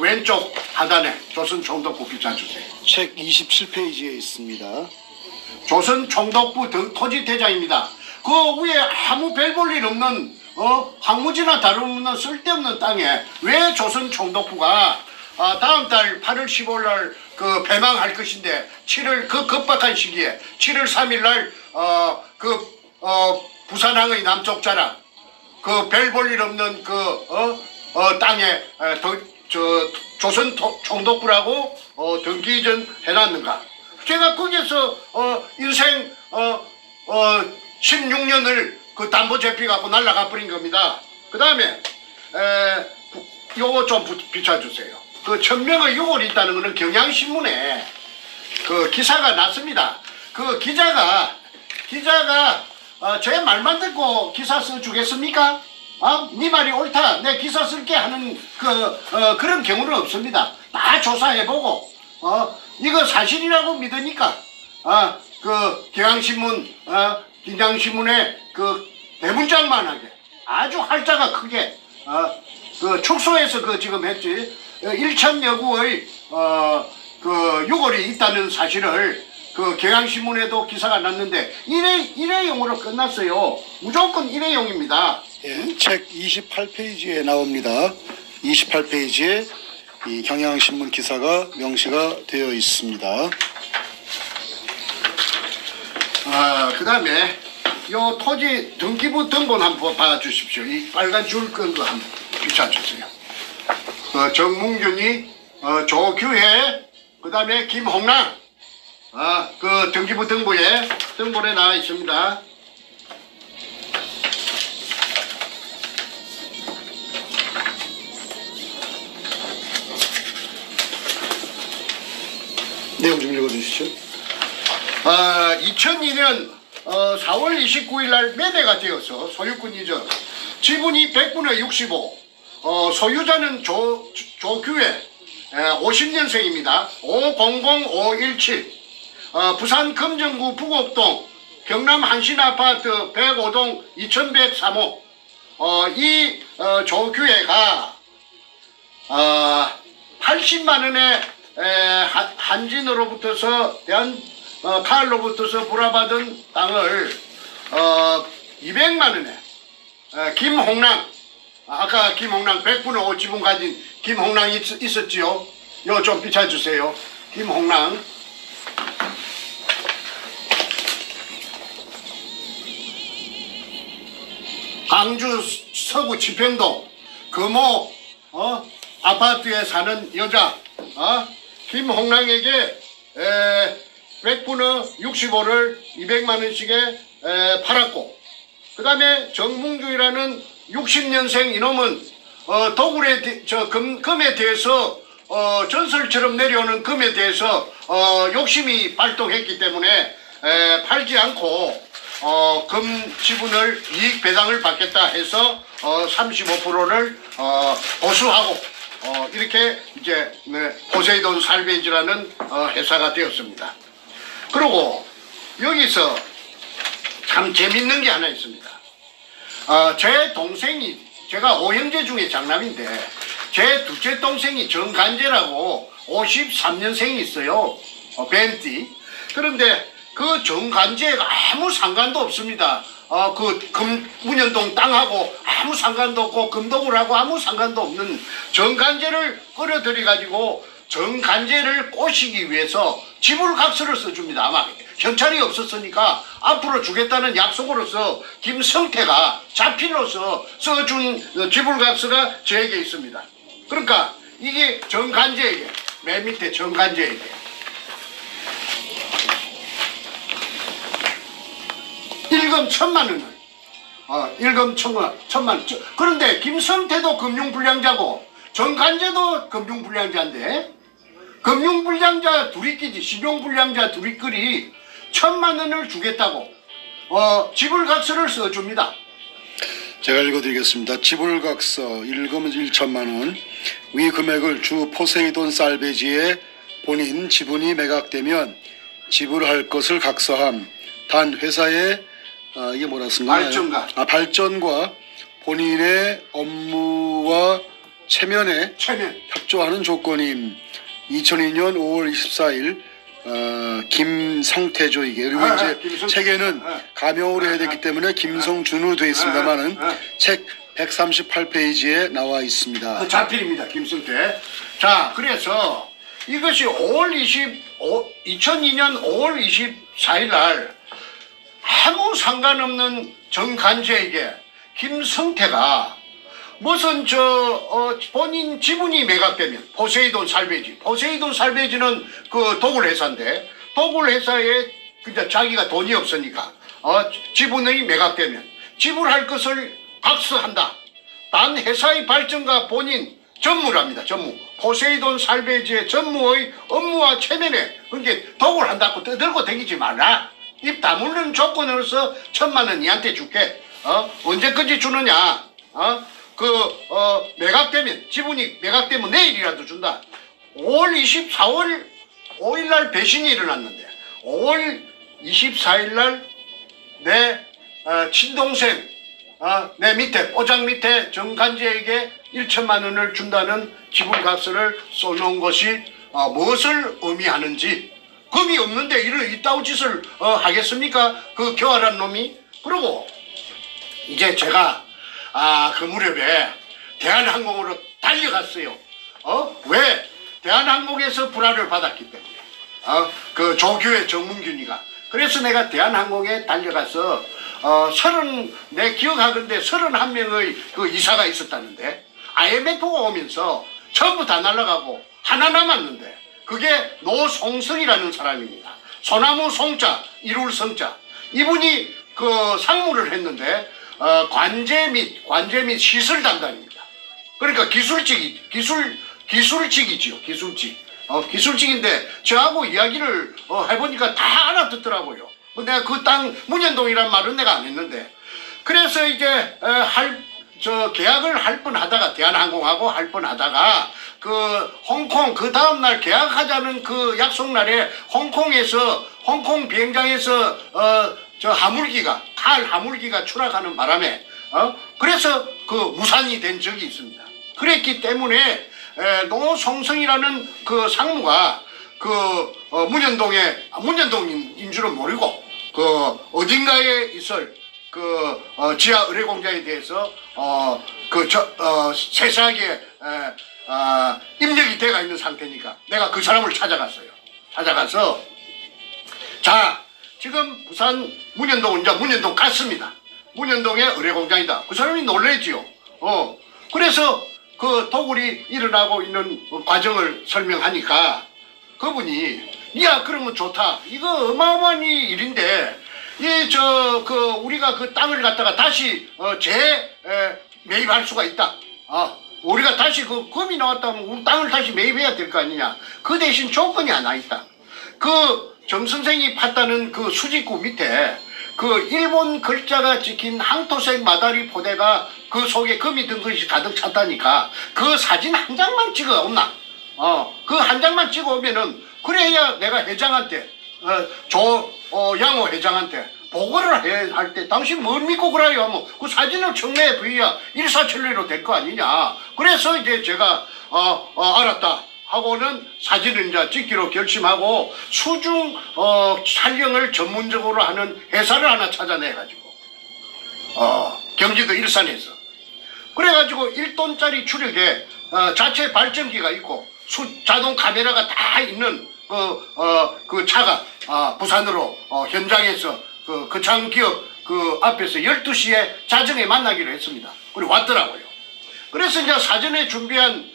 왼쪽 하단에 조선 총독부 비춰 주세요. 책 27페이지에 있습니다. 조선 총독부 등 토지대장입니다. 그 위에 아무 별 볼 일 없는 황무지나 다름없는 쓸데없는 땅에 왜 조선 총독부가 다음 달 8월 15일 날 그 폐망할 것인데 7월 그 급박한 시기에 7월 3일 날 부산항의 남쪽 자락 그 별 볼 일 없는 땅에 조선 총독부라고 등기 이전 해놨는가? 제가 거기서 인생 16년을 그 담보 제피 갖고 날라가 버린 겁니다. 그 다음에 요거 좀 비춰주세요. 그 천명의 유골이 있다는 거는 경향신문에 그 기사가 났습니다. 그 기자가 제 말만 듣고 기사 써주겠습니까? 네 말이 옳다, 내 기사 쓸게 하는 그런 경우는 없습니다. 다 조사해보고 이거 사실이라고 믿으니까 그 경향신문 긴장신문에 그 대문짝만하게 아주 활자가 크게 그 축소해서 그 지금 했지 1,000여 구의 그 유골이 있다는 사실을 그 경향신문에도 기사가 났는데 일회용으로 끝났어요. 무조건 일회용입니다. 예, 책 28페이지에 나옵니다. 28페이지에 이 경향신문 기사가 명시가 되어 있습니다. 그 다음에 요 토지 등기부 등본 한번 봐주십시오. 이 빨간 줄 끈 거 한번 비춰주세요. 정문균이 조규혜 그 다음에 김홍랑 그 등기부 등본에 나와 있습니다. 내용 좀 읽어주시죠. 2002년 4월 29일 날 매매가 되어서 소유권 이전 지분이 100분의 65 소유자는 조규혜 50년생입니다. 500517 부산 금정구 부곡동 경남 한신아파트 105동 2103호 이 조규혜가 80만원의 한진으로부터서 카알로부터서 불화받은 땅을 200만원에 김홍랑 아까 김홍랑 100분의 5 지분 가진 김홍랑이 있었지요. 요 좀 비춰주세요. 김홍랑 광주 서구 치평동 금호 아파트에 사는 여자 김홍랑에게 100분의 65를 200만원씩에 팔았고 그 다음에 정문규라는 60년생 이놈은 도굴의 금에 대해서 전설처럼 내려오는 금에 대해서 욕심이 발동했기 때문에 팔지 않고 금 지분을 이익 배당을 받겠다 해서 35%를 보수하고 이렇게 이제 포세이돈 살베이지라는 회사가 되었습니다. 그리고 여기서 참 재밌는 게 하나 있습니다. 제 동생이 제가 5형제 중에 장남인데 제 둘째 동생이 정간재라고 53년생이 있어요. 벤티. 그런데 그 정간재가 아무 상관도 없습니다. 그 운현동 땅하고 아무 상관도 없고 금도굴하고 아무 상관도 없는 정간재를 끌어들여 가지고 정간재를 꼬시기 위해서 지불각서를 써줍니다. 아마 현찰이 없었으니까 앞으로 주겠다는 약속으로서 김성태가 자필로서 써준 지불각서가 저에게 있습니다. 그러니까 이게 정간재에게 맨 밑에 정간재에게 일금 1,000만 원을 일금 1,000만 원. 그런데 김성태도 금융불량자고 정관제도 금융불량자인데 금융불량자 둘이끼리 신용불량자 둘이끼리 1,000만 원을 주겠다고 지불각서를 써줍니다. 제가 읽어드리겠습니다. 지불각서 일금 1천만 원. 위 금액을 주 포세이돈 살베지에 본인 지분이 매각되면 지불할 것을 각서함. 단 회사의 이게 뭐라 쓴가요? 발전과 본인의 업무와 체면에 협조하는 조건임. 2002년 5월 24일 김성태조에게 그리고 이제 책에는 가명으로 해야 되기 때문에 김성준으로 되어 있습니다만은 책 138페이지에 나와 있습니다. 그 자필입니다. 김성태. 자, 그래서 이것이 2002년 5월 24일 날 아무 상관없는 정간제에게 김성태가 무슨 본인 지분이 매각되면 포세이돈 살베지는 그 도굴 회사인데 도굴 회사에 그냥 자기가 돈이 없으니까 지분이 매각되면 지불할 것을 각서한다. 단 회사의 발전과 본인 전무랍니다. 전무. 포세이돈 살베지의 전무의 업무와 체면에 그게 도굴 한다고 떠들고 다니지 말라. 입 다물는 조건으로서 1,000만 원 니한테 줄게. 언제까지 주느냐? 매각되면 지분이 매각되면 내일이라도 준다. 5월 24월 5일 날 배신이 일어났는데 5월 24일 날 내 친동생 내 밑에 포장 밑에 정간제에게 1,000만 원을 준다는 지불각서를 써놓은 것이 무엇을 의미하는지 금이 없는데 이따위 짓을 하겠습니까? 그 교활한 놈이. 그리고 이제 제가 그 무렵에 대한항공으로 달려갔어요. 왜? 대한항공에서 불화를 받았기 때문에. 그 조규의 정문균이가. 그래서 내가 대한항공에 달려가서 내 기억하건대 31명의 그 이사가 있었다는데 IMF가 오면서 전부 다 날아가고 하나 남았는데 그게 노송성이라는 사람입니다. 소나무 송자, 이룰 성자. 이분이 그 상무를 했는데 관제 및 시설 담당입니다. 그러니까 기술직이지요. 기술직인데 저하고 이야기를 해보니까 다 알아듣더라고요. 내가 그 땅 문현동이란 말은 내가 안 했는데 그래서 이제 계약을 할 뻔하다가 대한항공하고 할 뻔하다가 그 홍콩 그 다음날 계약하자는 그 약속날에 홍콩 비행장에서 칼 하물기가 추락하는 바람에 그래서 그 무산이 된 적이 있습니다. 그랬기 때문에 노송성이라는 그 상무가 그 문현동인 줄은 모르고 그 어딘가에 있을 그 지하 의뢰공장에 대해서 세세하게 입력이 돼가 있는 상태니까 내가 그 사람을 찾아가서 자 지금 부산 문현동 갔습니다. 문현동의 의뢰공장이다. 그 사람이 놀랬지요. 그래서 그 도굴이 일어나고 있는 과정을 설명하니까 그분이 야 그러면 좋다. 이거 어마어마한 일인데 우리가 그 땅을 갖다가 다시 매입할 수가 있다. 우리가 다시 그 금이 나왔다면 우리 땅을 다시 매입해야 될 거 아니냐. 그 대신 조건이 하나 있다. 그 정 선생이 팠다는 그 수직구 밑에 그 일본 글자가 찍힌 항토색 마다리 포대가 그 속에 금이 든 것이 가득 찼다니까 그 사진 한 장만 찍어 온나. 그 한 장만 찍어 오면은 그래야 내가 회장한테 양호 회장한테 보고를 할 때 당신 뭘 믿고 그래요 하면 그 사진을 청내에 부여야 일사천리로 될 거 아니냐. 그래서 이제 제가 알았다 하고는 사진을 이제 찍기로 결심하고 수중 촬영을 전문적으로 하는 회사를 하나 찾아내가지고 경기도 일산에서 그래가지고 1톤짜리 추력에 자체 발전기가 있고 자동 카메라가 다 있는 그 차가 부산으로 현장에서 그 거창기업 그 앞에서 12시에 자정에 만나기로 했습니다. 그리고 왔더라고요. 그래서 이제 사전에 준비한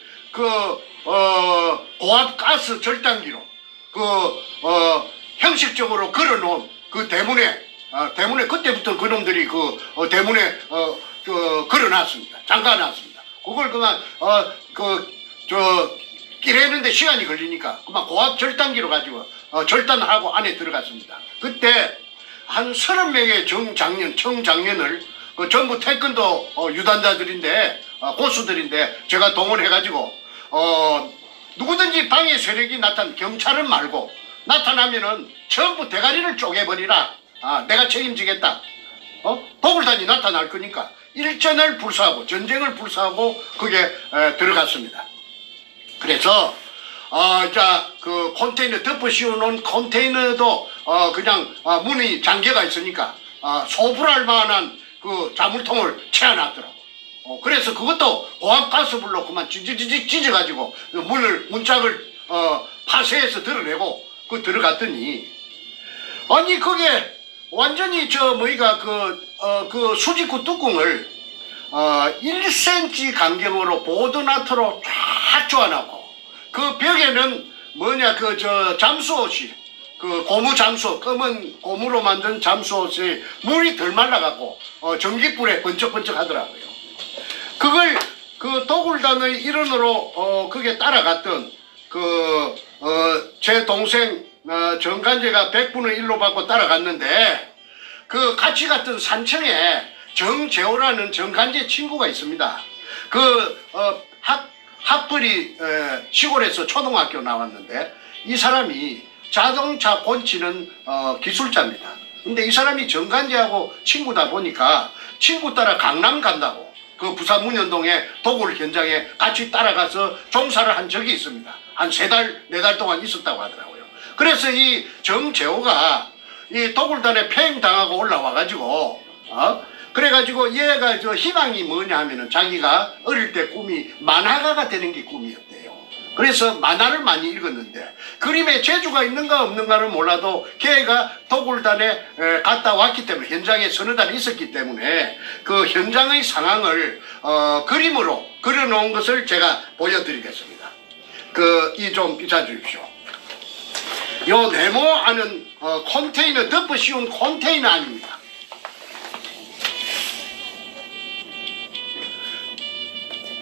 고압 가스 절단기로 형식적으로 걸어놓은 그 대문에 대문에 그때부터 그놈들이 대문에 걸어놨습니다. 잠가놨습니다. 그걸 그만 끼래는데 시간이 걸리니까 그만 고압 절단기로 가지고 절단하고 안에 들어갔습니다. 그때 한 30명의 청장년을 전부 태권도 유단자들인데 고수들인데 제가 동원해가지고 누구든지 방해 세력이 경찰은 말고 나타나면은 전부 대가리를 쪼개버리라. 내가 책임지겠다. 도굴단이 나타날 거니까 일전을 불사하고 전쟁을 불사하고 그게 들어갔습니다. 그래서 그 컨테이너 덮어 씌워놓은 컨테이너도 그냥 문이 잠겨가 있으니까 소불할 만한 그 자물통을 채워놨더라고. 그래서 그것도 고압가스불로 그만 찌찌찌 찢어가지고 문짝을 파쇄해서 드러내고 들어갔더니 아니 그게 완전히 그 수직구 뚜껑을 1cm 간격으로 보드나트로 쫙 쪼아놨고 그 벽에는 잠수옷이 고무 잠수옷 검은 고무로 만든 잠수옷이 물이 덜 말라갖고 전기불에 번쩍번쩍 하더라고요. 그걸 도굴단의 일원으로 그게 따라갔던 제 동생 정간제가 100분의 1로 받고 따라갔는데 같이 갔던 산청에 정재호라는 정간제 친구가 있습니다. 학벌이 시골에서 초등학교 나왔는데 이 사람이 자동차 고치는 기술자입니다. 근데 이 사람이 정간제하고 친구다 보니까 친구 따라 강남 간다고 부산 문현동에 도굴 현장에 같이 따라가서 종사를 한 적이 있습니다. 한 3달, 4달 동안 있었다고 하더라고요. 그래서 이 정재호가 이 도굴단에 폐행당하고 올라와가지고 그래가지고 얘가 희망이 뭐냐 하면은 자기가 어릴 때 꿈이 만화가가 되는 게 꿈이었대요. 그래서 만화를 많이 읽었는데 그림에 재주가 있는가 없는가는 몰라도 걔가 도굴단에 갔다 왔기 때문에 현장에 서너 달 있었기 때문에 그 현장의 상황을 그림으로 그려놓은 것을 제가 보여드리겠습니다. 이 좀 비춰주십시오. 요 네모 안은 컨테이너 덮어 씌운 컨테이너 안입니다.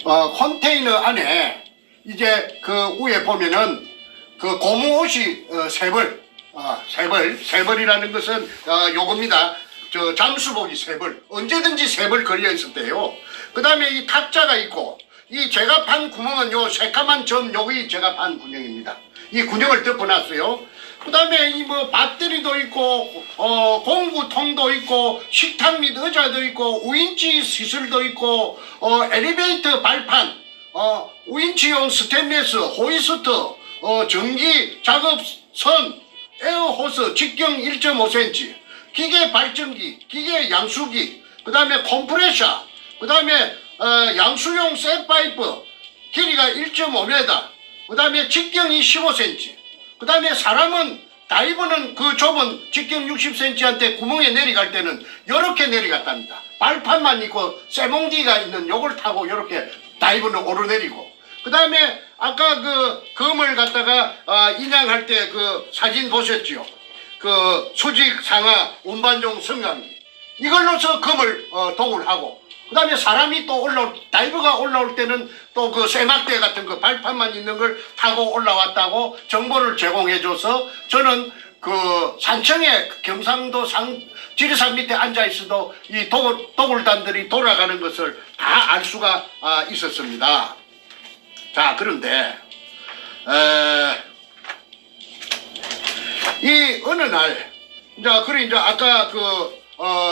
컨테이너 안에 이제 위에 보면은 고무옷이 세 벌이라는 것은 요겁니다. 잠수복이 3벌, 언제든지 3벌 걸려 있었대요. 그 다음에 이 탁자가 있고 이 제가 판 구멍은 요 새까만 점 여기 제가 판 군형입니다. 이 군형을 덮어놨어요. 그 다음에 이 배터리도 있고 공구통도 있고 식탁 및 의자도 있고 우인치 시설도 있고 엘리베이터 발판 우인치용 스테인리스 호이스트 전기 작업선 에어호스 직경 1.5cm 기계 발전기 기계 양수기 그 다음에 컴프레셔 그 다음에 양수용 셋파이프 길이가 1.5m 그 다음에 직경이 15cm 그 다음에 사람은 다이버는 좁은 직경 60cm한테 구멍에 내려갈 때는 이렇게 내려갔답니다. 발판만 있고 쇠몽디가 있는 요걸 타고 이렇게 다이버는 오르내리고 그 다음에 아까 검을 갖다가 인양할 때 사진 보셨죠? 수직 상하 운반용 성강기 이걸로서 검을 도굴하고 그 다음에 사람이 또 다이버가 올라올 때는 또 쇠막대 같은 발판만 있는 걸 타고 올라왔다고 정보를 제공해줘서 저는 산청에 경상도 지리산 밑에 앉아있어도 이 도굴단들이 돌아가는 것을 다 알 수가 있었습니다. 자, 그런데 이 어느 날 이제 아까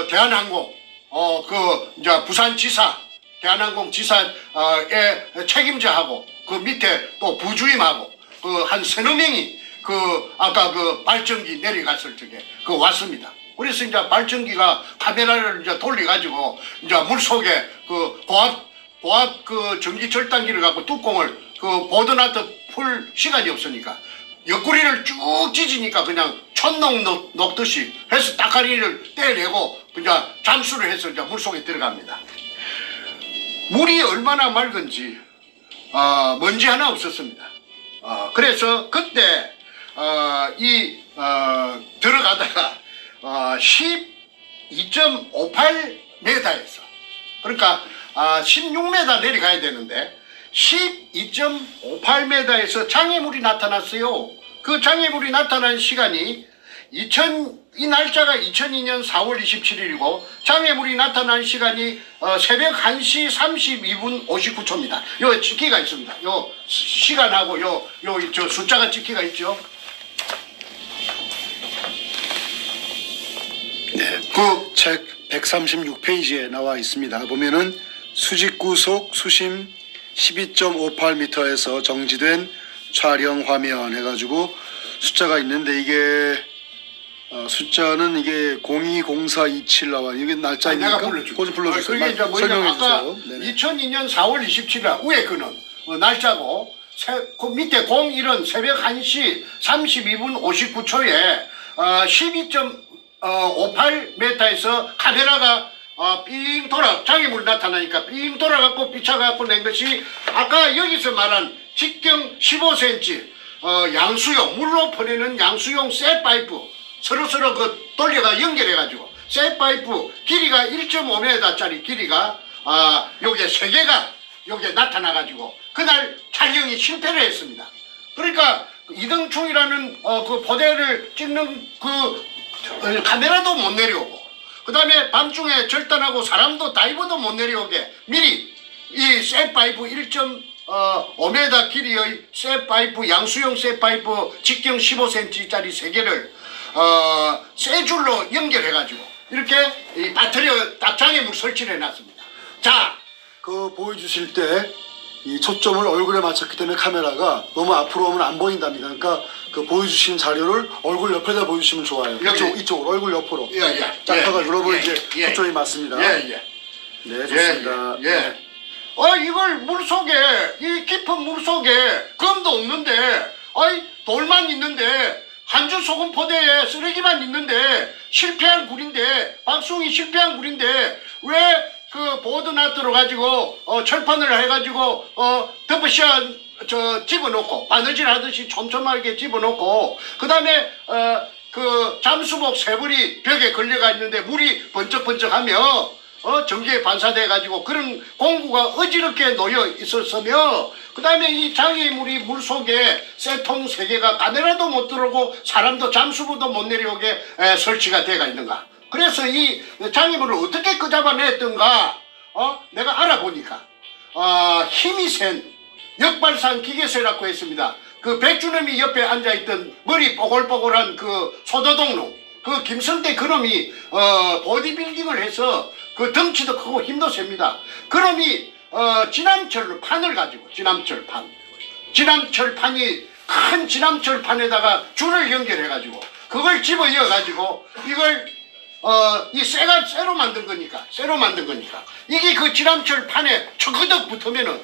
대한항공 이제 부산지사 대한항공 지사의 책임자하고 밑에 또 부주임하고 한 3-4명이 아까 발전기 내려갔을 적에 왔습니다. 그래서 이제 발전기가 카메라를 이제 돌려가지고 이제 물속에 고압 전기 절단기를 갖고 뚜껑을 보드나트 풀 시간이 없으니까 옆구리를 쭉 찢으니까 그냥 촛농 녹듯이 해서 따까리를 떼내고 그냥 잠수를 해서 이제 물속에 들어갑니다. 물이 얼마나 맑은지 먼지 하나 없었습니다. 그래서 그때 들어가다가 12.58m에서 그러니까 16m 내려가야 되는데 12.58m에서 장애물이 나타났어요. 그 장애물이 나타난 시간이 이 날짜가 2002년 4월 27일이고 장애물이 나타난 시간이 새벽 1시 32분 59초입니다. 요 찍기가 있습니다. 요 시간하고 저 숫자가 찍기가 있죠. 네. 그 책 136페이지에 나와 있습니다. 보면은 수직구속 수심 12.58m에서 정지된 촬영 화면 해가지고 숫자가 있는데 이게 숫자는 이게 020427 나와. 이게 날짜입니까? 내가 불러줄게. 그거 좀 불러주세요. 그게 이제 뭐냐면 설명해 아까 주세요. 네네. 2002년 4월 27일 위에 그는 날짜고 그 밑에 01은 새벽 1시 32분 59초에 12.58m에서 카메라가 삥 장애물이 나타나니까 삥 돌아갖고 삐쳐갖고 낸 것이 아까 여기서 말한 직경 15cm 양수용 물로 퍼내는 양수용 쇠파이프 서로서로 그 돌려가 연결해가지고 쇠파이프 길이가 1.5m짜리 길이가 요게 세 개가 요게 나타나가지고 그날 촬영이 실패를 했습니다. 그러니까 이등충이라는 그 포대를 찍는 그 카메라도 못 내려오고 그 다음에 밤중에 절단하고 사람도 다이버도 못 내려오게 미리 이 쇠파이프 1.5m 길이의 쇠파이프 양수용 쇠파이프 직경 15cm짜리 세 개를 쇠 줄로 연결해가지고 이렇게 이 배터리 딱 장애물 설치를 해놨습니다. 자, 그 보여주실 때 이 초점을 얼굴에 맞췄기 때문에 카메라가 너무 앞으로 오면 안 보인답니다. 그러니까 그 보여주신 자료를 얼굴 옆에다 보여주시면 좋아요. 여기. 이쪽으로 얼굴 옆으로. 예. 짝파가 눌러보면 이제 예. 초점이 맞습니다. 예. 네, 좋습니다. 예. 이걸 물속에, 이 깊은 물속에 검도 없는데, 돌만 있는데, 한주 소금 포대에 쓰레기만 있는데, 실패한 굴인데, 박숭이 실패한 굴인데, 왜 그 보드나트로 가지고, 철판을 해가지고, 덮으셔, 집어넣고, 바느질 하듯이 촘촘하게 집어넣고, 그 다음에, 그 잠수복 쇠불이 벽에 걸려가 있는데, 물이 번쩍번쩍하며, 전기에 반사돼 가지고 그런 공구가 어지럽게 놓여 있었으며 그 다음에 이 장애물이 물속에 쇠통 3개가 카메라도 못 들어오고 사람도 잠수부도 못 내려오게 설치가 되어 있는가. 그래서 이 장애물을 어떻게 끄잡아냈던가 내가 알아보니까 힘이 센 역발상 기계쇠라고 했습니다. 그 백주놈이 옆에 앉아있던 머리 뽀글뽀글한 그 소도동로 그 김성대 그놈이 보디빌딩을 해서 그 덩치도 크고 힘도 셉니다. 그놈이 진암철 판을 가지고 진암철판이 큰 진암철판에다가 줄을 연결해 가지고 그걸 집어 이어 가지고 이걸 이 쇠로 만든 거니까 이게 그 진암철판에 척그덕 붙으면은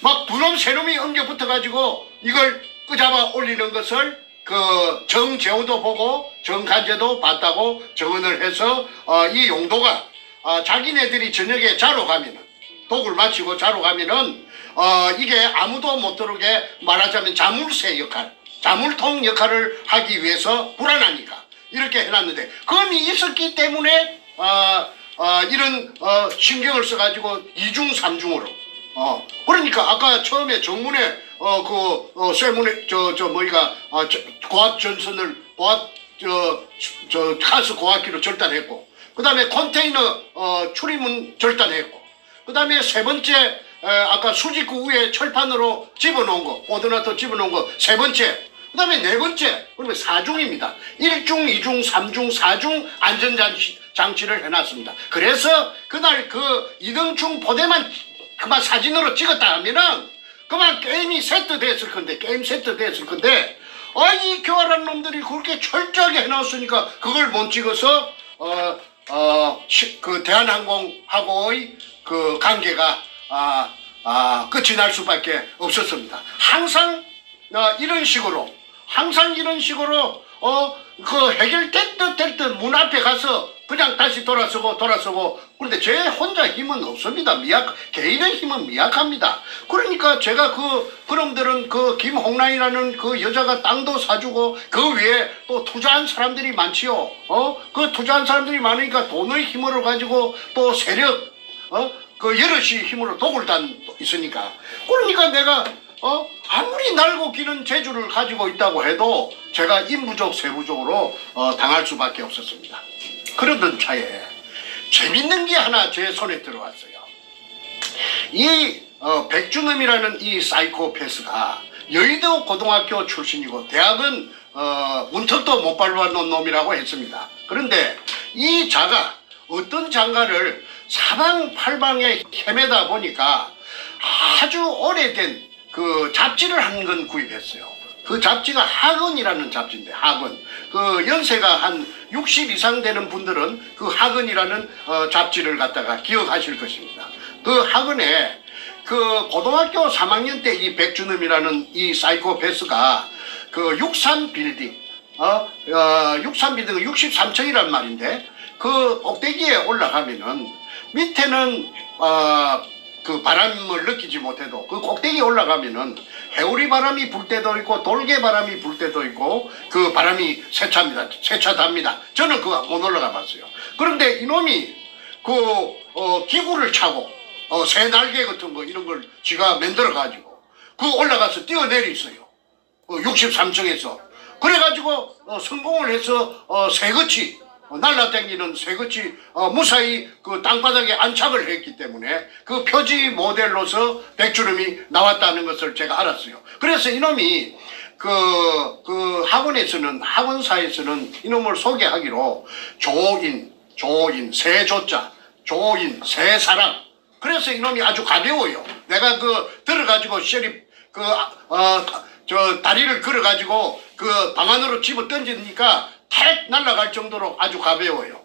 막 두놈 세놈이 엉겨 붙어 가지고 이걸 끄잡아 올리는 것을 그 정재호도 보고 정간제도 봤다고 정언을 해서 이 용도가 자기네들이 저녁에 자러 가면은 독을 마치고 자러 가면은 이게 아무도 못 들어오게 말하자면 자물쇠 역할 자물통 역할을 하기 위해서 불안하니까 이렇게 해놨는데 검이 있었기 때문에 이런 신경을 써가지고 2중 3중으로 그러니까 아까 처음에 정문에 쇠문에 뭐이가 고압 전선을 가스 고압기로 절단했고 그 다음에 컨테이너 출입문 절단했고 그 다음에 세 번째 아까 수직구 위에 철판으로 집어놓은 거 보드나트 집어놓은 거 세 번째 그 다음에 네 번째 그러면 4중입니다. 1중, 2중, 3중, 4중 안전장치를 해놨습니다. 그래서 그날 그 이등충 포대만 그만 사진으로 찍었다 하면은 그만 게임이 세트됐을 건데 이 교활한 놈들이 그렇게 철저하게 해놨으니까 그걸 못 찍어서 그 대한항공하고의 그 관계가 끝이 날 수밖에 없었습니다. 항상 이런 식으로 그 해결됐든 됐든 문 앞에 가서 그냥 다시 돌아서고 그런데 제 혼자 힘은 없습니다. 개인의 힘은 미약합니다. 그러니까 제가 그놈들은 그 김홍란이라는 그 여자가 땅도 사주고 그 위에 또 투자한 사람들이 많지요. 그 투자한 사람들이 많으니까 돈의 힘으로 가지고 또 세력 그 여럿이 힘으로 독을 단 있으니까 그러니까 내가 아무리 날고 기는 재주를 가지고 있다고 해도 제가 인부족 세부족으로 당할 수밖에 없었습니다. 그러던 차에 재밌는 게 하나 제 손에 들어왔어요. 이 백준음이라는 이 사이코패스가 여의도 고등학교 출신이고 대학은 문턱도 못 밟아놓은 놈이라고 했습니다. 그런데 이 자가 어떤 장가를 사방팔방에 헤매다 보니까 아주 오래된 그 잡지를 한 권 구입했어요. 그 잡지가 학언이라는 잡지인데 학언. 그 연세가 한 60 이상 되는 분들은 그 학언이라는 잡지를 갖다가 기억하실 것입니다. 그 학언에 그 고등학교 3학년 때 이 백준음이라는 이 사이코패스가 그 63 빌딩, 63 빌딩은 63층이란 말인데 그 꼭대기에 올라가면은 밑에는 그 바람을 느끼지 못해도 그 꼭대기에 올라가면은 해오리 바람이 불 때도 있고 돌개 바람이 불 때도 있고 그 바람이 세차답니다. 저는 그거 못 올라가 봤어요. 그런데 이놈이 그 기구를 차고 새 날개 같은 거 이런 걸 지가 만들어 가지고 그 올라가서 뛰어내렸어요. 63층에서 그래가지고 성공을 해서 새같이 날라다니는 새같이 무사히 그 땅바닥에 안착을 했기 때문에 그 표지 모델로서 백주름이 나왔다는 것을 제가 알았어요. 그래서 이놈이 그 학원사에서는 이놈을 소개하기로 조인, 새조자, 조인, 새사람. 그래서 이놈이 아주 가벼워요. 내가 들어가지고 셰립 다리를 걸어가지고 그 방 안으로 집어 던지니까 탁 날아갈 정도로 아주 가벼워요.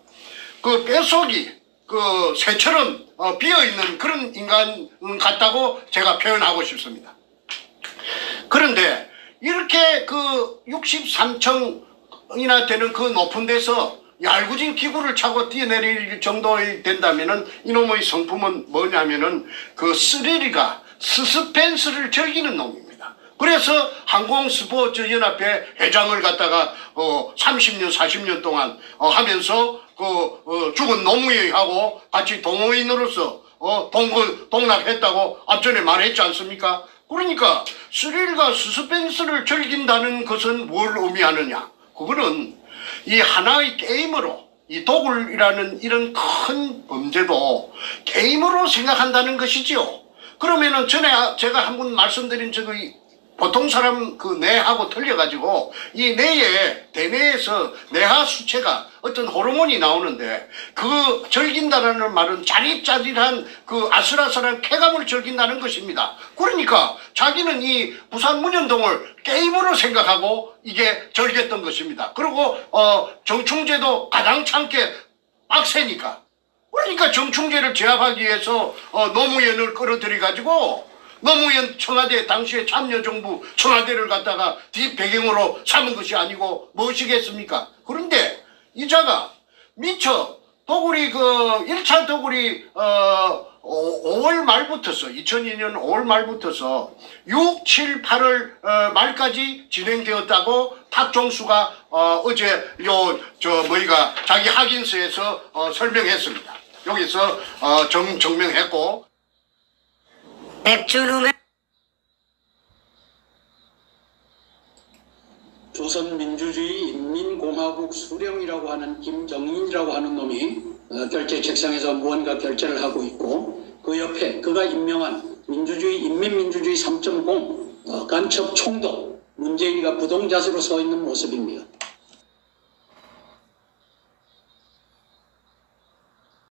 그 뼛속이 그 새처럼 비어있는 그런 인간 같다고 제가 표현하고 싶습니다. 그런데 이렇게 그 63층이나 되는 그 높은 데서 얄궂은 기구를 차고 뛰어내릴 정도 된다면은 이놈의 성품은 뭐냐면은 그 스릴이가 스스펜스를 즐기는 놈입니다. 그래서 항공스포츠연합회 회장을 갖다가 30년 40년 동안 하면서 죽은 노무현하고 같이 동호인으로서 동락했다고 앞전에 말했지 않습니까? 그러니까 스릴과 스스펜스를 즐긴다는 것은 뭘 의미하느냐? 그거는 이 하나의 게임으로 이 도굴이라는 이런 큰 범죄도 게임으로 생각한다는 것이지요. 그러면은 전에 제가 한 번 말씀드린 저기 보통 사람 그 뇌하고 틀려가지고 이 뇌에 대뇌에서 뇌하 수체가 어떤 호르몬이 나오는데 그 즐긴다라는 말은 짜릿짜릿한 그 아슬아슬한 쾌감을 즐긴다는 것입니다. 그러니까 자기는 이 부산 문현동을 게임으로 생각하고 이게 즐겼던 것입니다. 그리고 정충제도 가당찮게 빡세니까 그러니까 정충제를 제압하기 위해서 노무현을 끌어들여 가지고 노무현 청와대 당시에 참여정부 청와대를 갖다가 뒷배경으로 삼은 것이 아니고 무엇이겠습니까? 그런데 이 자가 미처 도굴이 1차 도굴이 5월 말부터서 2002년 5월 말부터서 6, 7, 8월 말까지 진행되었다고 탁종수가 어제 자기 확인서에서 설명했습니다. 여기서 정명했고 백준음의 조선민주주의 인민공화국 수령이라고 하는 김정인이라고 하는 놈이 결제 책상에서 무언가 결제를 하고 있고 그 옆에 그가 임명한 인민민주주의 3.0 간첩 총독 문재인이가 부동자세로 서 있는 모습입니다.